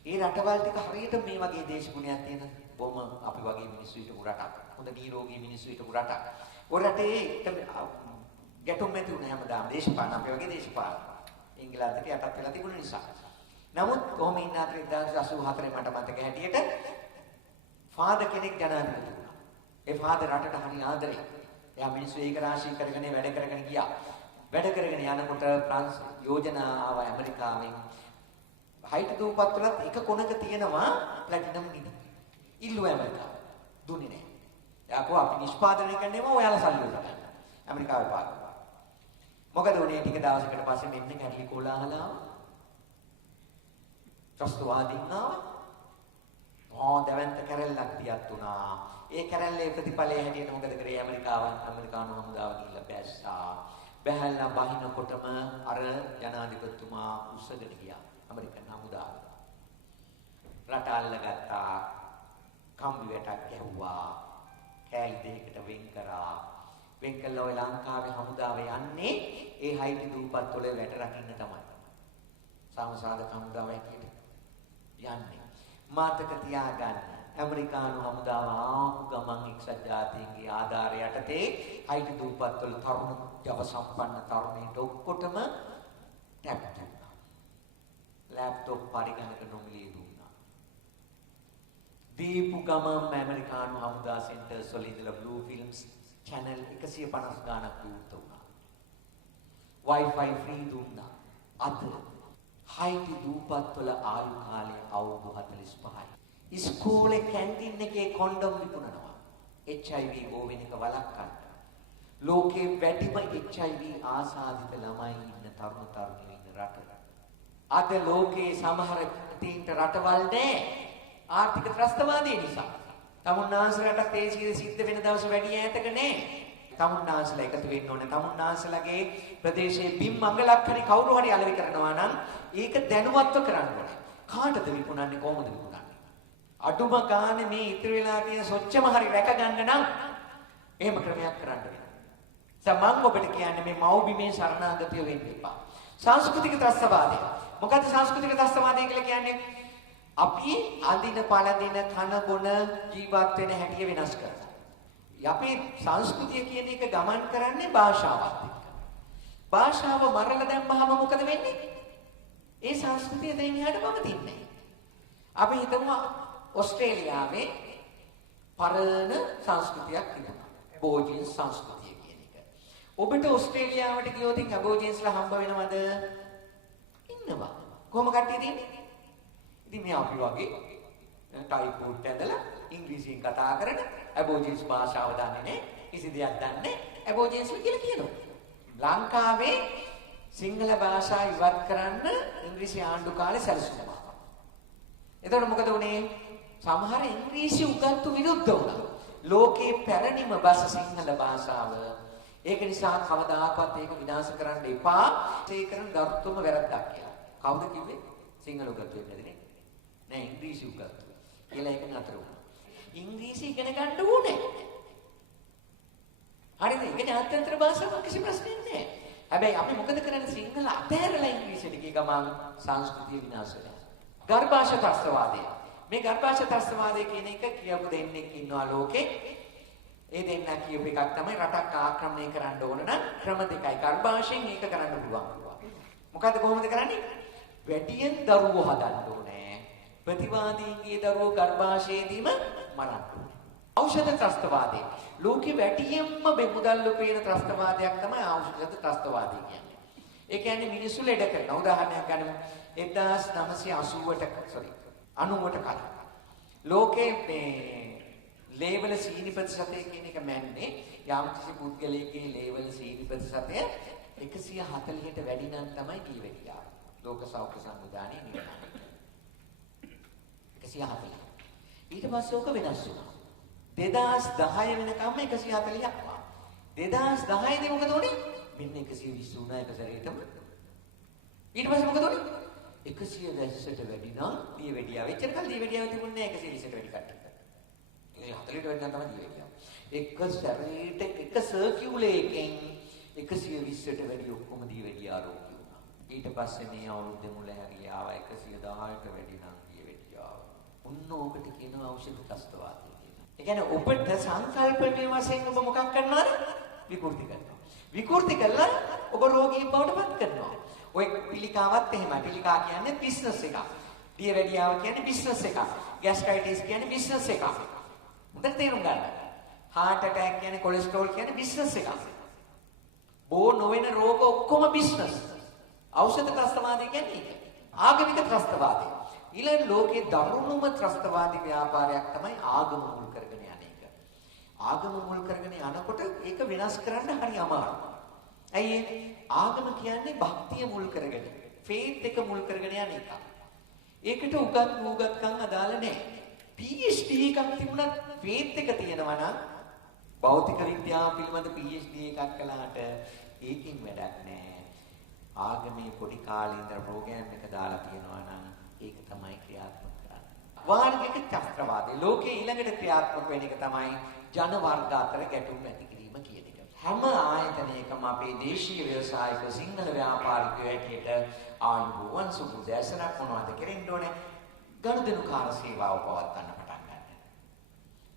ඒ රටවල් ටික හරියට මේ වගේ දේශගුණයක් තියෙන බොහොම අපි වගේ මිනිස්සු හිටපු රටක්. හොඳ නිරෝගී මිනිස්සු හිටපු රටක්. ඔය රටේ ගැටුම් ඇති වුණා හැමදාම දේශපාලන අපේ වගේ දේශපාලන. එංගලන්තයට යටත් වෙලා තිබුණ නිසා. නමුත් කොහොම ඉන්න අතරේ 1984 මට මතක හැටියට ෆාදර් කෙනෙක් ජනාධිපති වුණා. ඒ ෆාදර් රටට හරි ආදරේ. එයා මිනිස්සු ඒක රාශී කරගෙන වැඩ කරගෙන ගියා. වැඩ කරගෙන යනකොට ප්‍රංශ යෝජනා ආව ඇමරිකාවෙන්. හයිටි දූපත් වලත් එක කොනක තියෙනවා ප්ලැටිනම් නිදි. ඉල්ලුවා ඇමරිකාව. දුන්නේ නැහැ. එයා කෝ අපි නිෂ්පාදනය කරන්නේම ඔයාලා සල්ලි වලට ගන්න. ඇමරිකාවේ පාගනවා. මොකද උනේ ටික දවසකට පස්සේ මෙන්න කැටලි කොලාහල ආවා. ත්‍රස්තවාදීන් ආවා. දැවැන්ත කැරැල්ලක් තියත් උනා. ඒ කැරැල්ලේ ප්‍රතිඵලය හැටියට මොකද කරේ ඇමරිකානු හමුදාව ගිහිල්ලා බැස්සා. බැහැලා බහිනකොටම අර ජනාධිපතිතුමා උස්සකට ගියා. ඇමරිකන් හමුදාව. රට අල්ලගත්තා. කම්බි වැටක් ගැහුවා. කෑලි දෙකකට වෙන් කරා. වෙන් කළා ඔය ලංකාවේ හමුදාව යන්නේ ඒ හයිටි දූපත් වල වැට රකින්න තමයි. සාමසාධක හමුදාව හැටියට යන්නේ. මාතක තියාගන්න. ඇමරිකානු හමුදාව ආපු ගමන් එක්සත් ජාතීන්ගේ ආධාරය යටතේ හයිටි දූපත් වල තරුණ ජව සම්පන්න තරුණයින්ට ඔක්කොටම ටැබ් දුන්නා. ලැප්ටොප් පරිගණක නොමිලේ දුන්නා. දීපු ගමන් ඇමරිකානු හමුදා සෙන්ටර්ස් වල ඉඳලා බ්ලූ ෆිල්ම්ස් channel 150 ගානක් විවෘත වුණා. Wi-Fi free දුන්නා. අද හයිටි දූපත් වල ආයු කාලය අවුරුදු 45යි. ඉස්කෝලේ කැන්ටින් එකේ කොන්ඩම් විකුණනවා. HIV ගෝවෙන එක වළක්වන්න. ලෝකේ වැඩිම HIV ආසාදිත ළමයි ඉන්න තරුණ තරුණියෝ ඉන්න රට. අද ලෝකේ සමහර තීන්ට රටවල් නැහැ. ආර්ථික ත්‍රස්තවාදය නිසා. තමුන්නාන්සලට තේසිය සිද්ධ වෙන දවස වැඩි ඈතක නැහැ. තමුන්නාන්සලා එකතු වෙන්න ඕනේ. තමුන්නාන්සලාගේ ප්‍රදේශයේ බිම් මංගලක් හරි කවුරු හරි අලෙවි කරනවා නම් ඒක දැනුවත්ව කරන්න ඕනේ. කාටද විකුණන්නේ කොහොමද විකුණන්නේ? අඩුම ගානේ මේ ඉතිරි වෙලා තියෙන සොච්චම හරි රැක ගන්න නම් එහෙම ක්‍රමයක් කරන්න වෙනවා. මම ඔබට කියන්නේ මේ මව්බිමේ සරණාගතය වෙන්න එපා. සංස්කෘතික ත්‍රස්තවාදය. මොකද සංස්කෘතික ත්‍රස්තවාදය කියලා කියන්නේ? අපි අඳින පළඳින කන බොන ජීවත් වෙන හැටි වෙනස් කරනවා. අපි සංස්කෘතිය කියන එක ගමන් කරන්නේ භාෂාවත් එක්ක. භාෂාව මරලා දැම්මහම මොකද වෙන්නේ? ඒ සංස්කෘතිය දැන් එහාට පවතින්නේ නැහැ. අපි හිතමු ඔස්ට්‍රේලියාවේ පරණ සංස්කෘතියක් තිබුණා. බෝජින්ස් සංස්කෘතිය කියන එක. ඔබට ඔස්ට්‍රේලියාවට ගියොත් අබෝජින්ස්ලා හම්බ වෙනවද? ඉන්නවා. කොහොම කට්ටියද ඉන්නේ? ඉතින් මේ අපි වගේ ටයිපෝට් ඇඳලා ඉංග්‍රීසියෙන් කතා කරන ඇබෝජින්ස් භාෂාව දන්නේ නැහැ. කිසි දෙයක් දන්නේ නැහැ. ඇබෝජින්ස් කියලා කියනවා. ලංකාවේ සිංහල භාෂාව ඉවත් කරන්න ඉංග්‍රීසි ආණ්ඩු කාලේ සැලසුමක්. එතකොට මොකද වුනේ? සමහර ඉංග්‍රීසි උගත්තු විරුද්ධ වුණා. ලෝකේ පැරණිම භාෂ සිංහල භාෂාව. ඒක නිසා කවදාකවත් ඒක විනාශ කරන්න එපා. ඒ කරන ගරුත්වම වැරද්දක් කියලා. කවුද කිව්වේ? සිංහල උගත්තු වෙන්නේ නෑ ඉංග්‍රීසි උගත්තු. කියලා ඒක නතර වුණා. ඉංග්‍රීසි ඉගෙන ගන්න ඕනේ. හරිද? ඒක ජාත්‍යන්තර භාෂාවක් කිසි ප්‍රශ්නයක් නෑ. හැබැයි අපි මොකද කරන්නේ? සිංහල අතහැරලා ඉංග්‍රීසියට ගිය ගමන් සංස්කෘතිය විනාශ වෙනවා. ගර්භාෂ ත්‍රස්තවාදය. මේ ගර්භාෂ ත්‍රස්තවාදය කියන එක කියපු දෙන්නෙක් ඉන්නවා ලෝකේ. ඒ දෙන්නා කියපු එකක් තමයි රටක් ආක්‍රමණය කරන්න ඕන නම් ක්‍රම දෙකයි. ගර්භාෂයෙන් ඒක කරන්න පුළුවන්. මොකද කොහොමද කරන්නේ? වැඩියෙන් දරුවෝ හදන්න ඕනේ. ප්‍රතිවාදීන්ගේ දරුවෝ ගර්භාෂයේදීම මරන්න ඕනේ. ඖෂධ ත්‍රස්තවාදය. ලෝකෙ වැඩියෙන්ම බෙමුදල් උපයන ත්‍රස්තවාදයක් තමයි ඖෂධ ත්‍රස්තවාදය කියන්නේ. ඒ කියන්නේ මිනිස්සු ලෙඩ කරන. උදාහරණයක් ගන්නමු. 1990ට කලින් ලෝකේ මේ ලේවල සීනි ප්‍රතිශතය කියන එක මැන්නේ යම්කිසි පුද්ගලයෙක්ගේ ලේවල සීනි ප්‍රතිශතය 140ට වැඩි නම් තමයි දීවැඩියා. ලෝක සෞඛ්‍ය සංවිධානයේ නිගමනය. 140. ඊට පස්සේ ඕක වෙනස් වුණා. 2010 වෙනකම්ම 140ක් වුණා. 2010 දී මොකද වුනේ? මෙන්න 120 වුණා එක සැරේටම. ඊට පස්සේ මොකද වුනේ? 120ට වැඩි නම් දීවැඩියාව. එච්චර කල් දීවැඩියාව තිබුණේ නැහැ 120ට වැඩි කට්ටිය. ඒ 40ට වැඩි නම් තමයි දීවැඩියාව. එක සැරේට එක සර්කියුලේ එකෙන් 120ට වැඩි ඔක්කොම දීවැඩියා රෝගී වුණා. ඊට පස්සේ මේ අවුරුද්දේ මුල හැරිය ආවා 110ට වැඩි නම් දීවැඩියාව. උන්න ඕකට කියනවා ඖෂධ ත්‍රස්තවාදය කියලා. ඒ කියන්නේ ඔබට සංකල්පමය වශයෙන් ඔබ මොකක් කරනවද? විකෘති කරනවා. විකෘති කළා ඔබ රෝගී බවට පත් කරනවා. ඔය පිළිකාවත් එහෙමයි. පිළිකා කියන්නේ බිස්නස් එකක්. දියවැඩියාව කියන්නේ බිස්නස් එකක්. ગેස්ට්‍රයිටිස් කියන්නේ බිස්නස් එකක්. හොඳට තේරුම් ගන්න. heart attack කියන්නේ කොලෙස්ටරෝල් කියන්නේ බිස්නස් එකක්. බෝ නොවන රෝග ඔක්කොම බිස්නස්. ඖෂධ ත්‍රස්තවාදය කියන්නේ ඒක. ආගමික ත්‍රස්තවාදය. ඊළඟ ලෝකේ දරුණුම ත්‍රස්තවාදී ව්‍යාපාරයක් තමයි ආගම මුල් කරගෙන යන එක. ආගම මුල් කරගෙන යනකොට ඒක වෙනස් කරන්න හරි අමාරුයි. ඇයි ආගම කියන්නේ භක්තිය මුල් කරගෙන, ෆේත් එක මුල් කරගෙන යන එක. ඒකට උගත්කම් අදාළ නැහැ. PhD එකක් තිබුණත් ෆේත් එක තියෙනවා නම් භෞතික විද්‍යාව පිළිබඳ PhD එකක් කළාට ඒකින් වැඩක් නැහැ. ආගමේ පොඩි කාලේ ඉඳන් ප්‍රෝග්‍රෑම් එක දාලා තියෙනවා නම් ඒක තමයි ක්‍රියාත්මක කරන්නේ. වාර්ගික ත්‍රස්තවාදී ලෝකේ ඊළඟට ක්‍රියාත්මක වෙන එක තමයි ජන වර්ග අතර ගැටුම් ඇති කිරීම කියන එක. හැම ආයතනයකම අපේ දේශීය ව්‍යවසායික සිංහල ව්‍යාපාරිකයෝ හැටියට ආයුබෝවන් සුබ දැසනක් මොනවද කරෙන්න ඕනේ? ගනුදෙනුකාර සේවාව පවත්වන්න පටන් ගන්න.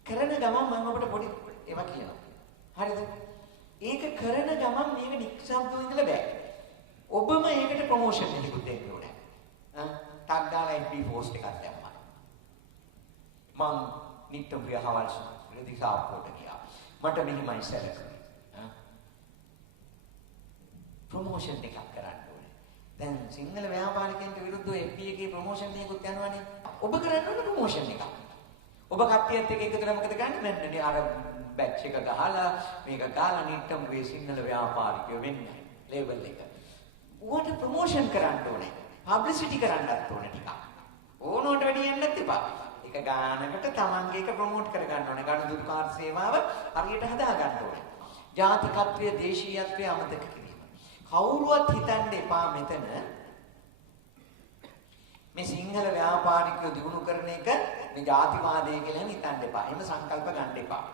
කරන ගමන් මම ඔබට පොඩි ඒවා කියනවා. හරිද? ඒක කරන ගමන් මේක නික්සබ්දව ඉඳලා බෑ. ඔබම ඒකට ප්‍රොමෝෂන් එකකුත් දෙන්න ඕනේ. ටග් දාලා MP පෝස්ට් එකක් දැම්මා. මං නිට්ටම් ප්‍රියහවල් රෙදිකාප්පෝට ගියා. මට මෙහිමයි සැලකුවේ. ප්‍රොමෝෂන් එකක් කරන්න ඕනේ. දැන් සිංහල ව්‍යාපාරිකයන්ට විරුද්ධව MP එකේ ප්‍රොමෝෂන් එකකුත් යනවානේ. ඔබ කරන්න ඕන ප්‍රොමෝෂන් එකක්. ඔබ කට්ටියත් එක්ක එකතු කරලා මොකද කරන්නේ? මන්නේ අර බැච් එක ගහලා මේක ගාලා නිට්ටම් වේ සිංහල ව්‍යාපාරිකයෝ වෙන්නේ ලේබල් එක. උවට ප්‍රොමෝෂන් කරන්න ඕනේ. පබ්ලිසිටි කරන්නත් ඕනේ ටිකක්. ඕනෝට වැඩි යන්නත් එපා. එක ගානකට තමන්ගේ එක ප්‍රොමෝට් කර ගන්න ඕනේ. ගනුදෙනුකාර සේවාව හරියට හදා ගන්න ඕනේ. ජාතිකත්වය, දේශීයත්වය අමතක කිරීම. කවුරුවත් හිතන්න එපා මෙතන මේ සිංහල ව්‍යාපාරිකයෝ දිනු කරන එක මේ ජාතිවාදය කියලා හිතන්න එපා. එහෙම සංකල්ප ගන්න එපා.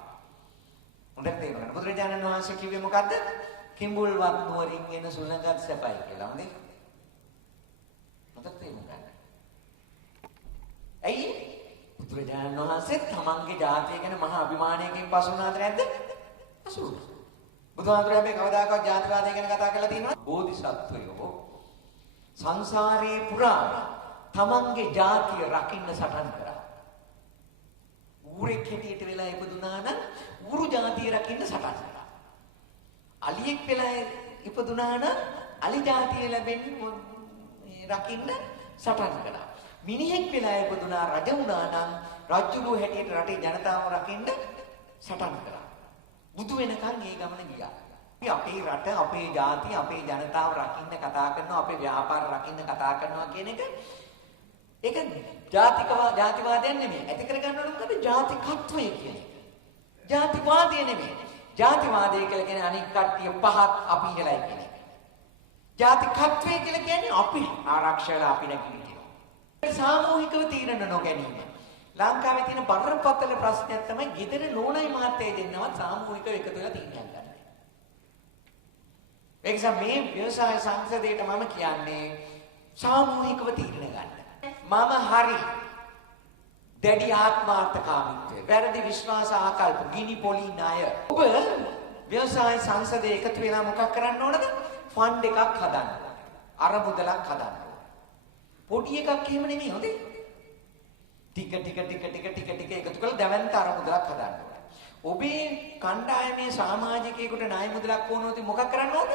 හොඳට තේරුම් ගන්න. බුදුරජාණන් වහන්සේ කිව්වේ මොකද්ද? කිඹුල්වත් නුවරින් එන සුළඟත් සැපයි කියලා. හොඳේ. හොඳට තේරුම් ගන්න. ඇයි? බුදුරජාණන් වහන්සේ තමන්ගේ ජාතිය ගැන මහා අභිමානයකින් පසු වුණාද නැද්ද? පසු වුණා. බුදුහාමුදුරුවෝ හැබැයි කවදාකවත් ජාතිවාදය ගැන කතා කරලා තියෙනවද? බෝධිසත්වයෝ සංසාරේ පුරාම තමන්ගේ ජාතිය රකින්න සටන් කරා. ඌරෙක් හැටියට වෙලා ඉපදුනා නම් ඌරු ජාතිය රකින්න සටන් කරා. අලියෙක් වෙලා ඉපදුනා නම් අලි ජාතිය ලැබෙන්න රකින්න සටන් කළා. මිනිහෙක් වෙලා ඉපදුනා රජ වුණා නම් රජුගේ හැටියට රටේ ජනතාව රකින්න සටන් කළා. බුදු වෙනකන් ඒ ගමන ගියා. අපි අපේ රට, අපේ ජාතිය, අපේ ජනතාව රකින්න කතා කරනවා, අපේ ව්‍යාපාර රකින්න කතා කරනවා කියන එක ඒක ජාතිවාදයක් නෙමෙයි. ඇති කරගන්න ඕන මොකද? ජාතිකත්වය කියන එක. ජාතිවාදය නෙමෙයි. ජාතිවාදය කියලා කියන්නේ අනික් කට්ටිය පහත් අපි ඉහළයි කියන එක. ජාතිකත්වය කියලා කියන්නේ අපි ආරක්ෂාලා අපි නැගිටිනවා. සාමූහිකව තීරණ නොගැනීම. ලංකාවේ තියෙන බරපතල ප්‍රශ්නයක් තමයි ගෙදර නෝනයි මහත්තයයි දෙන්නවත් සාමූහිකව එකතු වෙලා තීරණ ගන්න. ඒ නිසා මේ ව්‍යවසාය සංසදයට මම කියන්නේ සාමූහිකව තීරණ ගන්න. මම හරි දැඩි ආත්මාර්ථකාමීත්වය, වැරදි විශ්වාස ආකල්ප, ගිනි පොලි ණය. ඔබ ව්‍යවසාය සංසදයේ එකතු වෙලා මොකක් කරන්න ඕනද? ෆන්ඩ් එකක් හදන්න ඕනේ. අරමුදලක් හදන්න ඕනේ. පොඩි එකක් එහෙම නෙමෙයි හොඳේ. ටික එකතු කරලා දැවැන්ත අරමුදලක් හදන්න ඕනේ. ඔබේ කණ්ඩායමේ සමාජිකයෙකුට ණය මුදලක් ඕනොත් මොකක් කරන්න ඕනද?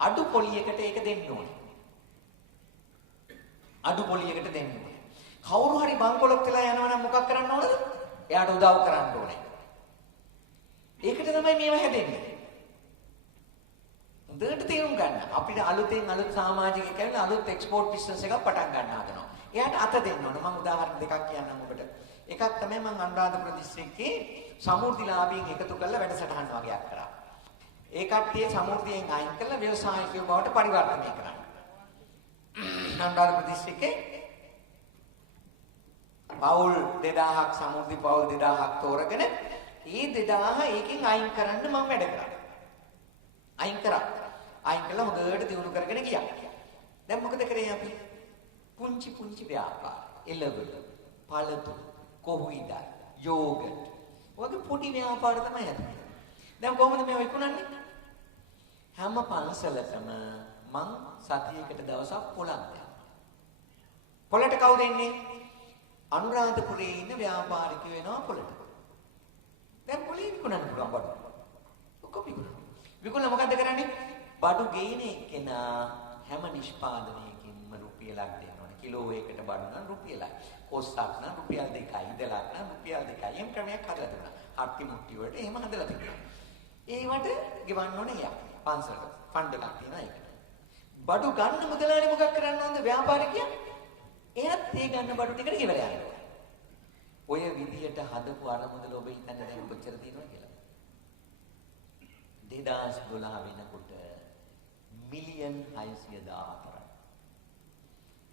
අඩු පොලියකට ඒක දෙන්න ඕනේ. අඩු පොලියකට දෙන්න ඕනේ. කවුරු හරි බංකොලොත් වෙලා යනවා නම් මොකක් කරන්න ඕනද? එයාට උදව් කරන්න ඕනේ. ඒකට තමයි මේව හැදෙන්නේ. හොඳට තේරුම් ගන්න. අපිට අලුතෙන් අලුත් සමාජිකයෙක් කියලා අලුත් එක්ස්පෝර්ට් බිස්නස් එකක් පටන් ගන්න හදනවා. එයාට අත දෙන්න ඕනේ. මම උදාහරණ දෙකක් කියන්නම් ඔබට. එකක් තමයි මම අනුරාධපුර දිස්ත්‍රික්කේ සමෘද්ධිලාභීන් එකතු කරලා වැඩසටහන් වගේක් කරා. ඒ කට්ටිය සමෘද්ධියෙන් අයින් කරලා ව්‍යවසායිකයෝ බවට පරිවර්තනය කරා. අනුරාධපුර දිස්ත්‍රික්කේ පවුල් 2000ක් සමෘද්ධි පවුල් 2000ක් තෝරගෙන ඒ 2000 ඒකෙන් අයින් කරන්න මම වැඩ කරා. අයින් කරා. අයින් කළා හොඳට දිනු කරගෙන ගියා. දැන් මොකද කරේ අපි? පුංචි ව්‍යාපාර. එළවලු, පළතු, කොහුයිද, යෝගට්. වගේ පොඩි ව්‍යාපාර තමයි හදන්නේ. දැන් කොහොමද මේ විකුණන්නේ? හැම පන්සලකම මං සතියකට දවසක් පොලක් දෙනවා. පොලට කවුද එන්නේ? අනුරාධපුරේ ඉන්න ව්‍යාපාරිකයෝ වෙනවා පොලට. දැන් පොලේ විකුණන්න පුළුවන් බඩු. ඔක්කොම විකුණනවා. විකුණලා මොකද කරන්නේ? බඩු ගේන එක්කෙනා හැම නිෂ්පාදනයකින්ම රුපියලක් දෙනවා. කිලෝ එකකට බඩු නම් රුපියලයි. කොස්සක් නම් රුපියල් 2යි, ඉදලක් නම් රුපියල් 2යි. එම් ක්‍රමයක් හදලා තිබුණා. හට්ටි මුට්ටි වලට එහෙම හදලා තිබුණා. ඒවට ගෙවන්න ඕනේ යක්. පන්සලට ෆන්ඩ් එකක් තියෙනවා ඒකට. බඩු ගන්න මුදලාලි මොකක් කරන්න ඕනද ව්‍යාපාරිකයා? එයාත් ඒ ගන්න බඩු ටිකට ගෙවලා යනවා. ඔය විදියට හදපු අරමුදල ඔබ හිතන්නේ දැන් කොච්චර තියෙනවද කියලා? 2012 වෙනකොට මිලියන් 614.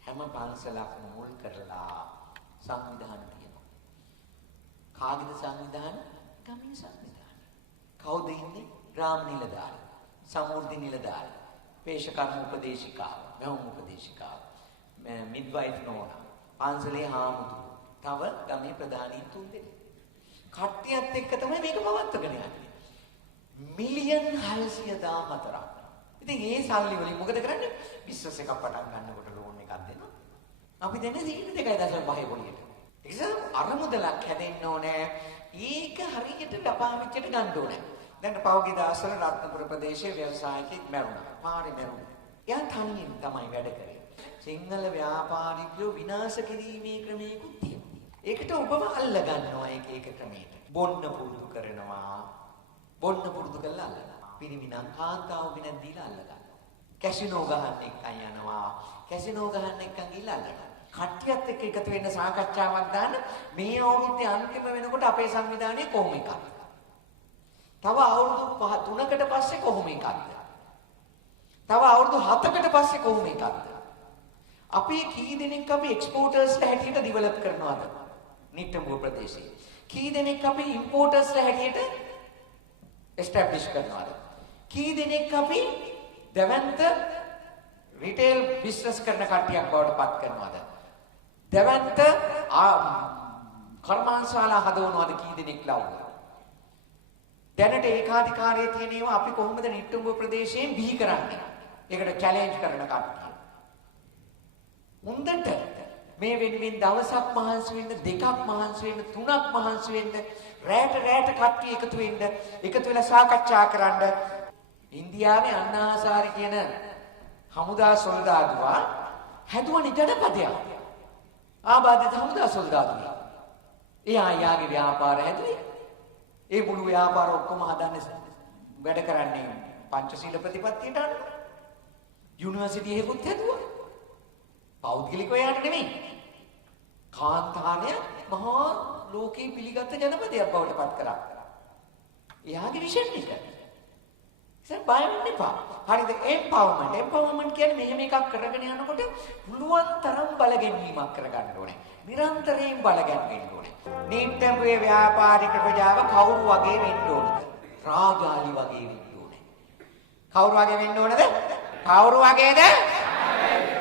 හැම පන්සලක්ම මුල් කරලා සංවිධාන තියෙනවා. කාගේද සංවිධාන? ගමේ සංවිධාන. කවුද ඉන්නේ? ග්‍රාම නිලධාරි, සමෘද්ධි නිලධාරි, පේශකර්ම උපදේශිකාව, මෙහොම උපදේශිකාව, මිඩ්වයිෆ් නෝනා, පන්සලේ හාමුදුරුවෝ, තව ගමේ ප්‍රධානීන් 3 දෙනෙක්. කට්ටියත් එක්ක තමයි මේක පවත්වගෙන යන්නේ. මිලියන් 614ක්. ඉතින් ඒ සල්ලි වලින් මොකද කරන්නේ? බිස්නස් එකක් පටන් ගන්නකොට ලෝන් එකක් දෙනවා. අපි දෙන්නේ 2.5 පොලියට. ඒ නිසා අරමුදලක් හැදෙන්න ඕනේ. ඒක හරියට ලපාවිච්චට ගන්න ඕනේ. දැන් පෞගේ දාසවල රත්නපුර ප්‍රදේශයේ ව්‍යවසායකෙක් මැරුණා. පාරේ මැරුණා. එයා තනියෙන් තමයි වැඩ කරේ. සිංහල ව්‍යාපාරිකයෝ විනාශ කිරීමේ ක්‍රමයකුත් තියෙනවා. ඒකට ඔබම අල්ල ගන්නවා එක ක්‍රමයකට. බොන්න පුරුදු කරනවා. බොන්න පුරුදු කරලා අල්ලනවා. පිරිමිනම් කාන්තාව වෙනත් දීලා අල්ල ගන්නවා. කැසිනෝ ගහන්න එක්කන් යනවා. කැසිනෝ ගහන්න එක්කන් ගිහලා අල්ලනවා. කට්ටියත් එක්ක එකතු වෙන්න සාකච්ඡාවක් දාන්න මේ අවුරුද්දේ අන්තිම වෙනකොට අපේ සංවිධානයේ කොහොම එකක්ද? තව අවුරුදු 3කට පස්සේ කොහොම එකක්ද? තව අවුරුදු 7කට පස්සේ කොහොම එකක්ද? අපි කී දෙනෙක් අපි එක්ස්පෝර්ටර්ස්ලා හැටියට ඩෙවලොප් කරනවද? නිට්ටඹුව ප්‍රදේශයේ. කී දෙනෙක් අපි ඉම්පෝර්ටර්ස්ලා හැටියට එස්ටැබ්ලිෂ් කරනවද? කී දෙනෙක් අපි දැවැන්ත රිටේල් බිස්නස් කරන කට්ටියක් බවට පත් කරනවද? දැවැන්ත කර්මාන්තශාලා හදවනවද කී දෙනෙක් ලව්ද? දැනට ඒකාධිකාරයේ තියෙන ඒවා අපි කොහොමද නිට්ටඹුව ප්‍රදේශයෙන් බිහි කරන්නේ? ඒකට චැලෙන්ජ් කරන කට්ටිය. මුන්දට මේ වෙනුවෙන් දවසක් මහන්සි වෙන්න, දෙකක් මහන්සි වෙන්න, 3ක් මහන්සි වෙන්න, රැට කට්ටිය එකතු වෙලා සාකච්ඡා කරන්න. ඉන්දියාවේ අන්නාහාසාරි කියන හමුදා සොල්දාදුවා හැදුවනි ජනපදයක්. ආබාධිත හමුදා සොල්දාදුවා. එයා යාගේ ව්‍යාපාර හැදුවේ. ඒ මුළු ව්‍යාපාර ඔක්කොම හදන්නේ වැඩ කරන්නේ පංචශීල ප්‍රතිපත්තියට අනුව. යුනිවර්සිටි එකකුත් හැදුවා. පෞද්ගලිකව යාට නෙමෙයි. කාන්තාරය මහා ලෝකේ පිළිගත් ජනපදයක් බවට පත් කරා. එයාගේ විෂන් එක. ඉතින් බය වෙන්න එපා. හරිද? එම්පවර්මන්ට් කියන්නේ මෙහෙම එකක් කරගෙන යනකොට පුළුවන් තරම් බලගැන්වීමක් කරගන්න ඕනේ. නිරන්තරයෙන් බලගැන්වෙන්න ඕනේ. නිට්ටඹුවේ ව්‍යාපාරික ප්‍රජාව කවුරු වගේ වෙන්න ඕනද? රාජාලි වගේ වෙන්න ඕනේ. කවුරු වගේ වෙන්න ඕනද? කවුරු වගේද?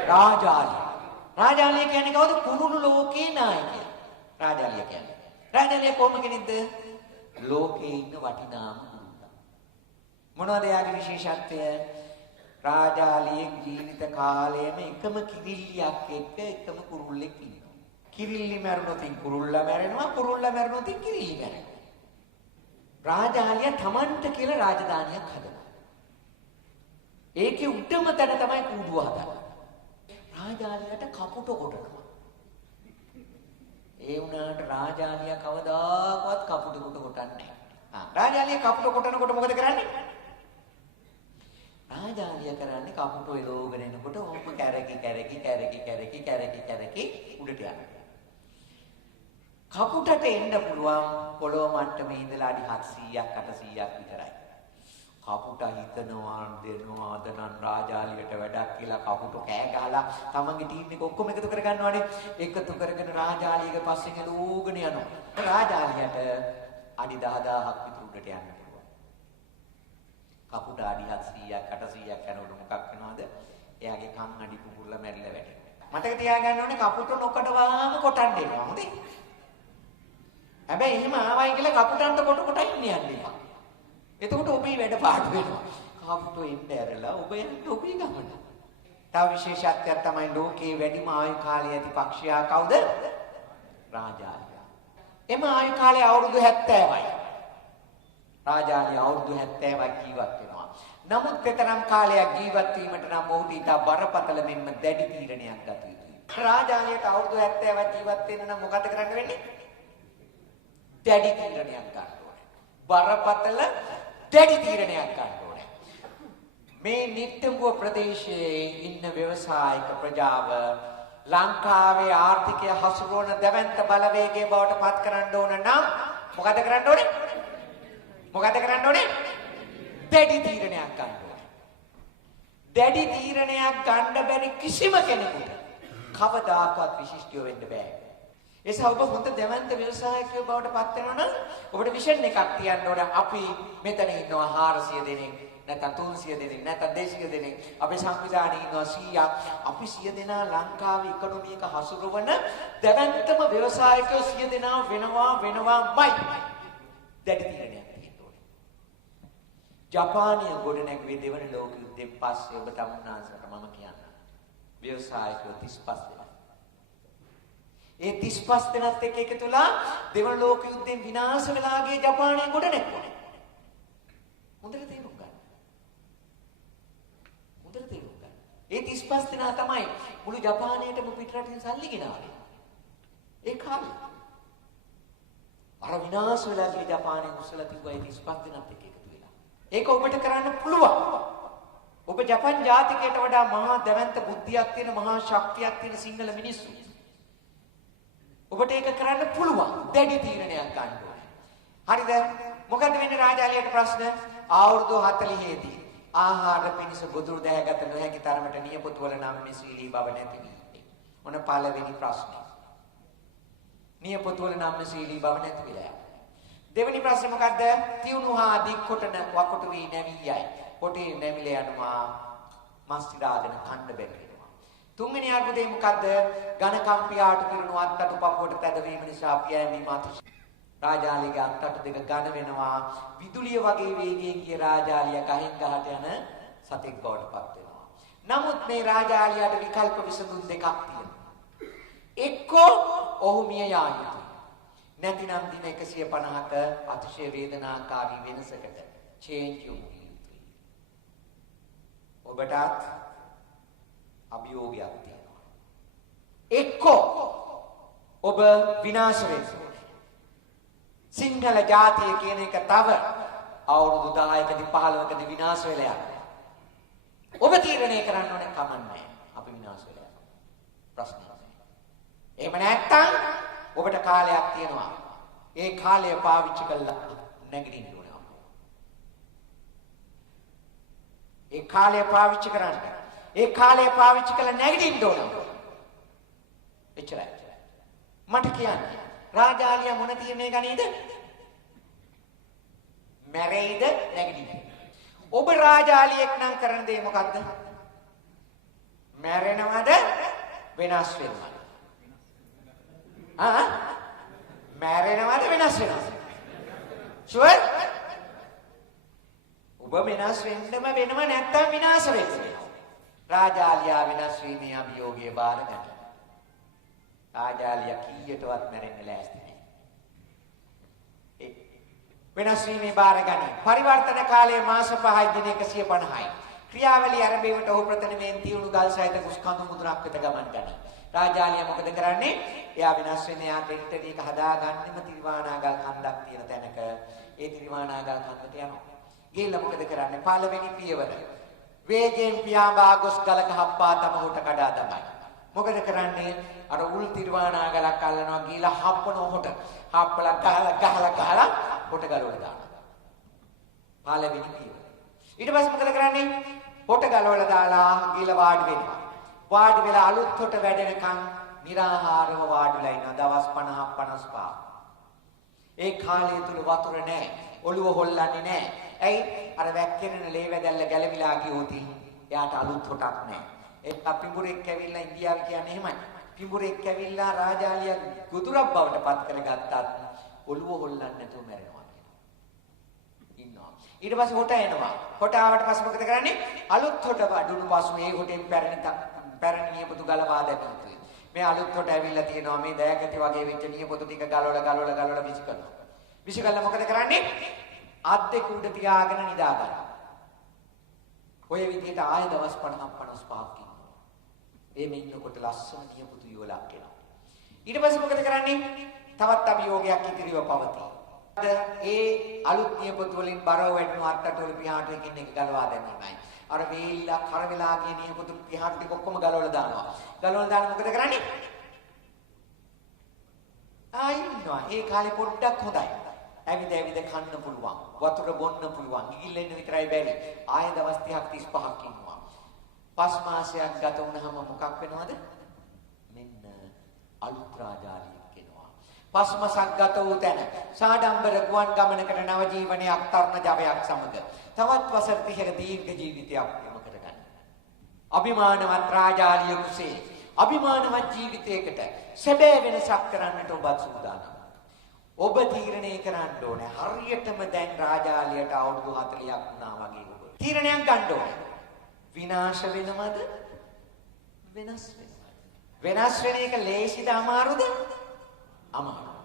රාජාලි. රාජාලිය කියන්නේ කවුද? කුරුළු ලෝකේ නායකයා. රාජාලිය කියන්නේ. රාජාලිය කොහොම කෙනෙක්ද? ලෝකේ ඉන්න වටිනාම කුරුල්ලා. මොනවද එයාගේ විශේෂත්වය? රාජාලියේ ජීවිත කාලයේම එකම කිරිල්ලියක් එක්ක එකම කුරුල්ලෙක් ඉන්නවා. කිරිල්ලි මැරුණොත් කුරුල්ලා මැරෙනවා, කුරුල්ලා මැරුණොත් කිරිල්ලි මැරෙනවා. රාජාලිය තමන්ට කියලා රාජධානියක් හදනවා. ඒකේ උඩම තැන තමයි කූඩුව හදන්නේ. රාජාලියට කපුට කොටනවා. ඒ වුණාට රාජාලිය කවදාකවත් කපුට කොටන්නේ නැහැ. රාජාලිය කපුට කොටනකොට මොකද කරන්නේ? රාජාලිය කරන්නේ කපුට එලෝගෙන එනකොට ඕම කැරකි උඩට යනවා. කපුටට එන්න පුළුවන් පොළොව මට්ටමේ ඉඳලා අඩි 700ක් 800ක් විතරයි. කපුට හිතනවා දෙනවාද නම් රාජාලියට වැඩක් කියලා කපුට කෑ ගහලා තමන්ගේ ටීම් එක ඔක්කොම එකතු කරගන්නවානේ. එකතු කරගෙන රාජාලියගේ පස්සෙන් එලෝගෙන යනවා. රාජාලියට අඩි 10000ක් විතර උඩට යන්න පුළුවන්. කපුට අඩි 700ක් 800ක් යනකොට මොකක් වෙනවද? එයාගේ කන් අඩි පුපුරලා මැරිලා වැටෙනවා. මතක තියාගන්න ඕනේ කපුට නොකඩවාම කොටන්න එනවා. හොඳේ. හැබැයි එහෙම ආවයි කියලා කපුටන්ට කොට ඉන්න යන්නේ. එතකොට ඔබේ වැඩ පාඩු වෙනවා. ලංකාවට එන්න ඇරලා ඔබ යන්න ඔබේ ගමන. තව විශේෂත්වයක් තමයි ලෝකයේ වැඩිම ආයු කාලය ඇති පක්ෂියා කවුද? රාජාලියා. එම ආයු කාලය අවුරුදු 70යි. රාජාලියා අවුරුදු 70ක් ජීවත් වෙනවා. නමුත් තරම් කාලයක් ජීවත් වීමට නම් ඔහුට ඉතා බරපතල මෙන්ම දැඩි තීරණයක් ගත යුතුයි. රාජාලියට අවුරුදු 70ක් ජීවත් වෙන්න නම් මොකද කරන්න වෙන්නේ? දැඩි තීරණයක් ගන්න ඕනේ. බරපතල දැඩි තීරණයක් ගන්න ඕනේ. මේ නිට්ටඹුව ප්‍රදේශයේ ඉන්න ව්‍යවසායික ප්‍රජාව ලංකාවේ ආර්ථිකය හසුරුවන දැවැන්ත බලවේගයේ බවට පත් කරන්න ඕන නම් මොකද කරන්න ඕනේ? මොකද කරන්න ඕනේ? දැඩි තීරණයක් ගන්න ඕනේ. දැඩි තීරණයක් ගන්න බැරි කිසිම කෙනෙකුට කවදාකවත් විශිෂ්ටය වෙන්න බෑ. එසා ඔබ හොඳ දැවැන්ත ව්‍යවසායකයෝ බවට පත් වෙනවා නම් ඔබට විෂන් එකක් තියන්න ඕනේ. අපි මෙතන ඉන්නවා 400 දෙනෙක්, නැත්නම් 300 දෙනෙක්, නැත්නම් 200 දෙනෙක්. අපේ සංවිධානයේ ඉන්නවා 100ක්. අපි 100 දෙනා ලංකාවේ ඉකොනොමි එක හසුරවන දැවැන්තම ව්‍යවසායකයෝ 100 දෙනා වෙනවාමයි. දැඩි තීරණයක් තියෙන්න ඕනේ. ජපානය ගොඩනැගුවේ දෙවන ලෝක යුද්ධයෙන් පස්සේ ඔබ තමුන්නාන්සට මම කියන්න. ව්‍යවසායකයෝ 35 දෙනා. ඒ 35 දෙනාත් එක්ක එකතුලා දෙවන ලෝක යුද්ධයෙන් විනාශ වෙලා ගිය ජපානය ගොඩනැගුවා. හොඳට තේරුම් ගන්න. හොඳට තේරුම් ගන්න. ඒ 35 දෙනා තමයි මුළු ජපානයටම පිටරටින් සල්ලි ගෙනාවේ. ඒ කාලේ අර විනාශ වෙලා ගිය ජපානයේ මුසලා තිබ්බා ඒ 35 දෙනාත් එක්ක එකතු වෙලා. ඒක ඔබට කරන්න පුළුවන්. ඔබ ජපාන් ජාතිකයට වඩා මහා දැවැන්ත බුද්ධියක් තියෙන මහා ශක්තියක් තියෙන සිංහල මිනිස්සු. ඔබට ඒක කරන්න පුළුවන්. දැඩි තීරණයක් ගන්න ඕනේ. හරිද? මොකද වෙන්නේ රාජාලියට ප්‍රශ්න? අවුරුදු 40 දී ආහාර පිණිස බුදුරු දැහැගත නොහැකි තරමට නියපොතුවල නම් මෙසීලී බව නැති වී. මොන පළවෙනි ප්‍රශ්නේ? නියපොතුවල නම් මෙසීලී බව නැති වෙලා. දෙවෙනි ප්‍රශ්නේ මොකද්ද? තියුණු හා දික් කොටන වකොටු වී නැමියයි. කොටේ නැමිලා යනවා. මස් ඉදාගෙන කන්න බැරි වෙනවා. තුන්වෙනි අර්බුදේ මොකද්ද? ඝන කම්පියාට පිරුණු අත්තටු පපුවට තැදවීම නිසා පියෑමීම අතිශය. රාජාලියගේ අත්තටු දෙක ඝන වෙනවා. විදුලිය වගේ වේගයෙන් ගිය රාජාලිය ගහෙන් ගහට යන සතෙක් බවට පත් වෙනවා. නමුත් මේ රාජාලියට විකල්ප විසඳුම් දෙකක් තියෙනවා. එක්කෝ ඔහු මිය යා යුතුයි. නැතිනම් දින 150ක අතිශය වේදනාකාරී වෙනසකට change යොමු යුතුයි. ඔබටත් අභියෝගයක් තියෙනවා. එක්කෝ ඔබ විනාශ වෙන්න. සිංහල ජාතිය කියන එක තව අවුරුදු 10කදී 15කදී විනාශ වෙලා යනවා. ඔබ තීරණය කරන්න ඕනේ කමන්නේ. අපි විනාශ වෙලා යනවා. ප්‍රශ්න නැහැ. එහෙම නැත්තම් ඔබට කාලයක් තියෙනවා. ඒ කාලය පාවිච්චි කරලා නැගිටින්න ඕනේ. ඒ කාලය පාවිච්චි කරන්න. ඒ කාලය පාවිච්චි කරලා නැගිටින්න ඕනේ. එච්චරයි. මට කියන්න. රාජාලියා මොන තීරණය ගනීද? මැරෙයිද නැගිටින්න. ඔබ රාජාලියෙක් නම් කරන දේ මොකද්ද? මැරෙනවද වෙනස් වෙනවද? මැරෙනවද වෙනස් වෙනවද? ෂුවර්? ඔබ වෙනස් වෙන්නම වෙනව නැත්තම් විනාශ වෙනවා. රාජාලියා වෙනස් වීමේ අභියෝගය බාර ගන්න. රාජාලියා කීයටවත් මැරෙන්න ලෑස්ති නැහැ. වෙනස් වීමේ බාර ගන්න. පරිවර්තන කාලයේ මාස 5යි දින 150යි. ක්‍රියාවලිය ආරම්භයට ඔහු ප්‍රථමයෙන් තියුණු ගල් සහිත කුස්කඳු මුදුනක් වෙත ගමන් ගන්නවා. රාජාලියා මොකද කරන්නේ? එයා වෙනස් වෙන්නේ යාට ඉන්ටර්නෙට් එක හදාගන්නෙම තිරිවානාගල් කන්දක් තියෙන තැනක. ඒ තිරිවානාගල් කන්දට යනවා. ගිහිල්ලා මොකද කරන්නේ? පළවෙනි පියවර. වේගයෙන් පියාඹා ගොස් ගලක හප්පා තම හොට කඩා දමයි. මොකද කරන්නේ? අර උල් තිරිවානාගලක් අල්ලනවා ගිහිල්ලා හප්පන හොට. හප්පලා ගහලා හොට ගලවලා දානවා. පළවෙනි පියවර. ඊට පස්සේ මොකද කරන්නේ? හොට ගලවලා දාලා ගිහිල්ලා වාඩි වෙනවා. වාඩි වෙලා අලුත් හොට වැඩෙනකන් निराहारව වාඩි වෙලා ඉනවා දවස් 50 55. ඒ කාලය තුල වතුර නැහැ. ඔළුව හොල්ලන්නේ නැහැ. ඇයි? අර වැක්කිරෙන ලේ වැදල්ල ගැලවිලා ගියොත් එයාට අලුත් හොටක් නැහැ. ඒ පිඹුරෙක් කැවිලා ඉන්දියාවේ කියන්නේ එහෙමයි. පිඹුරෙක් කැවිලා රාජාලිය ගොදුරක් බවට පත් කරගත්තත් ඔළුව හොල්ලන්නේ නැතුව මැරෙනවා කියනවා. ඉන්නවා. ඊට පස්සේ හොට එනවා. හොට ආවට පස්සේ මොකද කරන්නේ? අලුත් හොට වඩුණු පසු මේ හොටෙන් පැරණි නියපොතු ගලවා දැමිය යුතුයි. මේ අලුත් හොට ඇවිල්ලා තියෙනවා මේ දයකති වගේ වෙච්ච නියපොතු ටික ගලවලා විසි කරනවා. විසි කළා මොකද කරන්නේ? අත් දෙක උඩ තියාගෙන නිදා ගන්නවා. ඔය විදිහට ආය දවස් 50 55ක් ඉන්නවා. මේ ඉන්නකොට ලස්සන නියපොතු යුවලක් එනවා. ඊට පස්සේ මොකද කරන්නේ? තවත් අභියෝගයක් ඉදිරියව පවතී. ඒ අලුත් නියපොතු වලින් බරව වැටෙන අත්තටවල පියාට එකින් එක ගලවා දැමීමයි. අර වේලිලා කර වෙලා ගිය නියපොතු පියාට ටික ඔක්කොම ගලවලා දානවා. ගලවලා දාලා මොකද කරන්නේ? ආයින්නවා. ඒ කාලේ පොඩ්ඩක් හොඳයි. ඇවිද කන්න පුළුවන්. වතුර බොන්න පුළුවන්. ගිගිල්ලෙන්න විතරයි බැරි. ආයෙ දවස් 30ක් 35ක් ඉන්නවා. 5 මාසයක් ගත වුණාම මොකක් වෙනවද? මෙන්න අලුත් රාජාලියක් එනවා. 5 මාසක් ගත වූ තැන සාඩම්බර ගුවන් ගමනකට නව ජීවනයක් තරුණ ජවයක් සමග තවත් වසර 30ක දීර්ඝ ජීවිතයක් යොමු කරගන්න. අභිමානවත් රාජාලිය කුසේ අභිමානවත් ජීවිතයකට සැබෑ වෙනසක් කරන්නට ඔබත් සූදානම්. ඔබ තීරණය කරන්න ඕනේ හරියටම දැන් රාජාලියට අවුරුදු 40ක් වුණා වගේ ඔබ තීරණයක් ගන්න ඕනේ. විනාශ වෙනවද? වෙනස් වෙනවද? වෙනස් වෙන එක ලේසිද අමාරුද? අමාරුයි.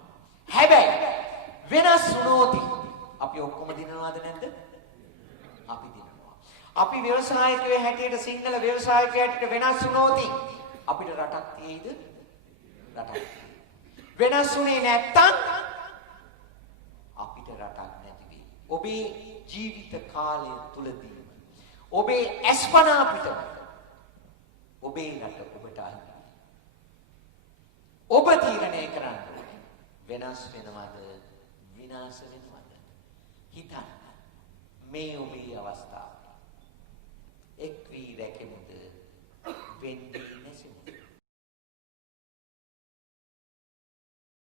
හැබැයි වෙනස් වුණොත් අපි ඔක්කොම දිනනවද නැද්ද? අපි දිනනවා. අපි ව්‍යවසායකයෝ හැටියට සිංහල ව්‍යවසායකයෝ හැටියට වෙනස් වුණොත් අපිට රටක් තියෙයිද? රටක්. වෙනස් වුණේ නැත්තම් අපිට රටක් නැති වෙයි. ඔබේ ජීවිත කාලය තුලදී ඔබේ අස්පනා පිටම ඔබේ රට ඔබට අහිමි. ඔබ තීරණය කරන්න ඕනේ වෙනස් වෙනවද විනාශ වෙනවද? හිතන්න. මේ ඔබේ අවස්ථාව. එක් වී රැකෙමුද වෙන්නේ